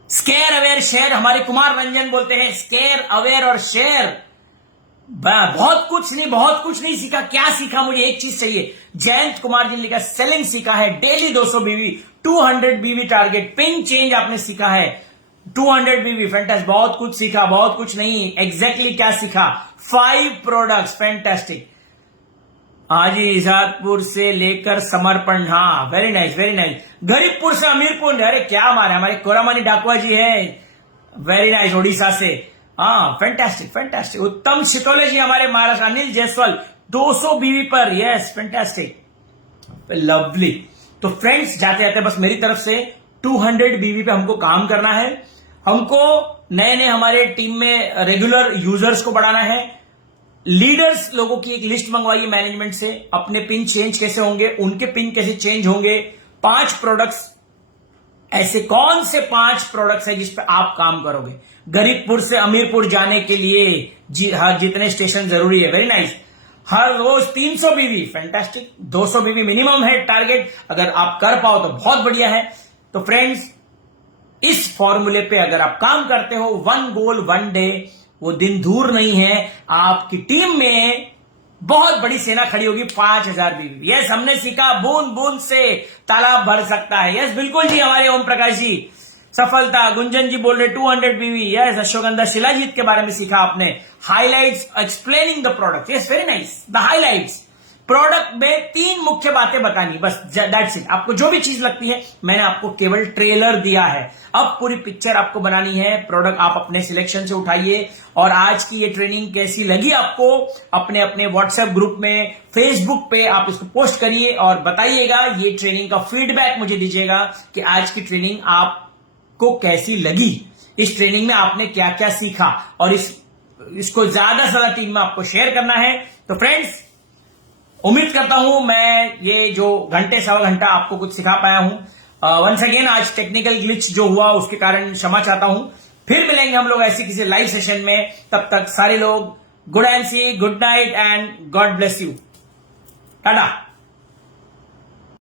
स्केयर अवेयर शेयर, हमारे कुमार रंजन बोलते हैं स्केयर अवेयर और शेयर। बहुत कुछ नहीं सीखा। क्या सीखा? मुझे एक चीज चाहिए। जयंत कुमार जी ने लिखा सेलिंग सीखा है, डेली 200 बीवी, 200 बीवी टारगेट, पिन चेंज आपने सीखा है, 200 बीवी, फैंटास्टिक। बहुत कुछ सीखा, बहुत कुछ नहीं, एग्जैक्टली क्या सीखा? 5 प्रोडक्ट्स, फैंटास्टिक। आज इजादपुर से लेकर समर्पण, हाँ very nice very nice. Garibpur से अमीरपुर, अरे क्या मारे, हमारे कोरामनी डाकुआ जी है, वेरी नाइस, ओडिशा से, हाँ फैंटास्टिक फैंटास्टिक। उत्तम शितोले जी हमारे महाराष्ट्र, अनिल जायसवाल 200 बीवी पर, यस फैंटास्टिक, लवली। तो फ्रेंड्स, जाते जाते बस मेरी तरफ से 200 बीवी पे हमको काम करना है। हमको नए नए हमारे टीम में रेगुलर यूजर्स को बढ़ाना है। लीडर्स लोगों की एक लिस्ट मंगवाइए मैनेजमेंट से, अपने पिन चेंज कैसे होंगे, उनके पिन कैसे चेंज होंगे। 5 प्रोडक्ट्स, ऐसे कौन से 5 प्रोडक्ट्स है जिस पे आप काम करोगे गरीबपुर से अमीरपुर जाने के लिए? जी हाँ, जितने स्टेशन जरूरी है, वेरी नाइस। हर रोज 300 बीवी, फैंटास्टिक। 200 बीवी मिनिमम है टारगेट, अगर आप कर पाओ तो बहुत बढ़िया है। तो फ्रेंड्स, इस फॉर्मूले पे अगर आप काम करते हो, 1 गोल 1 डे, वो दिन दूर नहीं है, आपकी टीम में बहुत बड़ी सेना खड़ी होगी, 5000 बीवी। यस, हमने सीखा बूंद बूंद से तालाब भर सकता है। यस बिल्कुल जी, हमारे ओम प्रकाश जी, सफलता। गुंजन जी बोल रहे 200 बीवी। यस, अशोकंदा शिलाजीत के बारे में सीखा आपने। Highlights explaining the product, yes very nice. The highlights, product में 3 मुख्य बातें बतानी, बस दैट्स इट। आपको जो भी चीज लगती है, मैंने आपको केवल ट्रेलर दिया है, अब पूरी पिक्चर आपको बनानी है। प्रोडक्ट आप अपने सिलेक्शन से उठाइए। और आज की ये ट्रेनिंग कैसी लगी आपको, अपने अपने व्हाट्सएप ग्रुप में, फेसबुक पे आप इसको पोस्ट करिए और बताइएगा। ये ट्रेनिंग का फीडबैक मुझे दीजिएगा कि आज की ट्रेनिंग आपको कैसी लगी, इस ट्रेनिंग में आपने क्या क्या सीखा, और इसको ज्यादा से ज्यादा टीम में आपको शेयर करना है। तो फ्रेंड्स, उम्मीद करता हूं मैं ये जो घंटे सवा घंटा आपको कुछ सिखा पाया हूं। वंस अगेन, आज टेक्निकल ग्लिच जो हुआ उसके कारण क्षमा चाहता हूं। फिर मिलेंगे हम लोग ऐसी किसी लाइव सेशन में। तब तक सारे लोग good and see, good night and God bless you, Tata.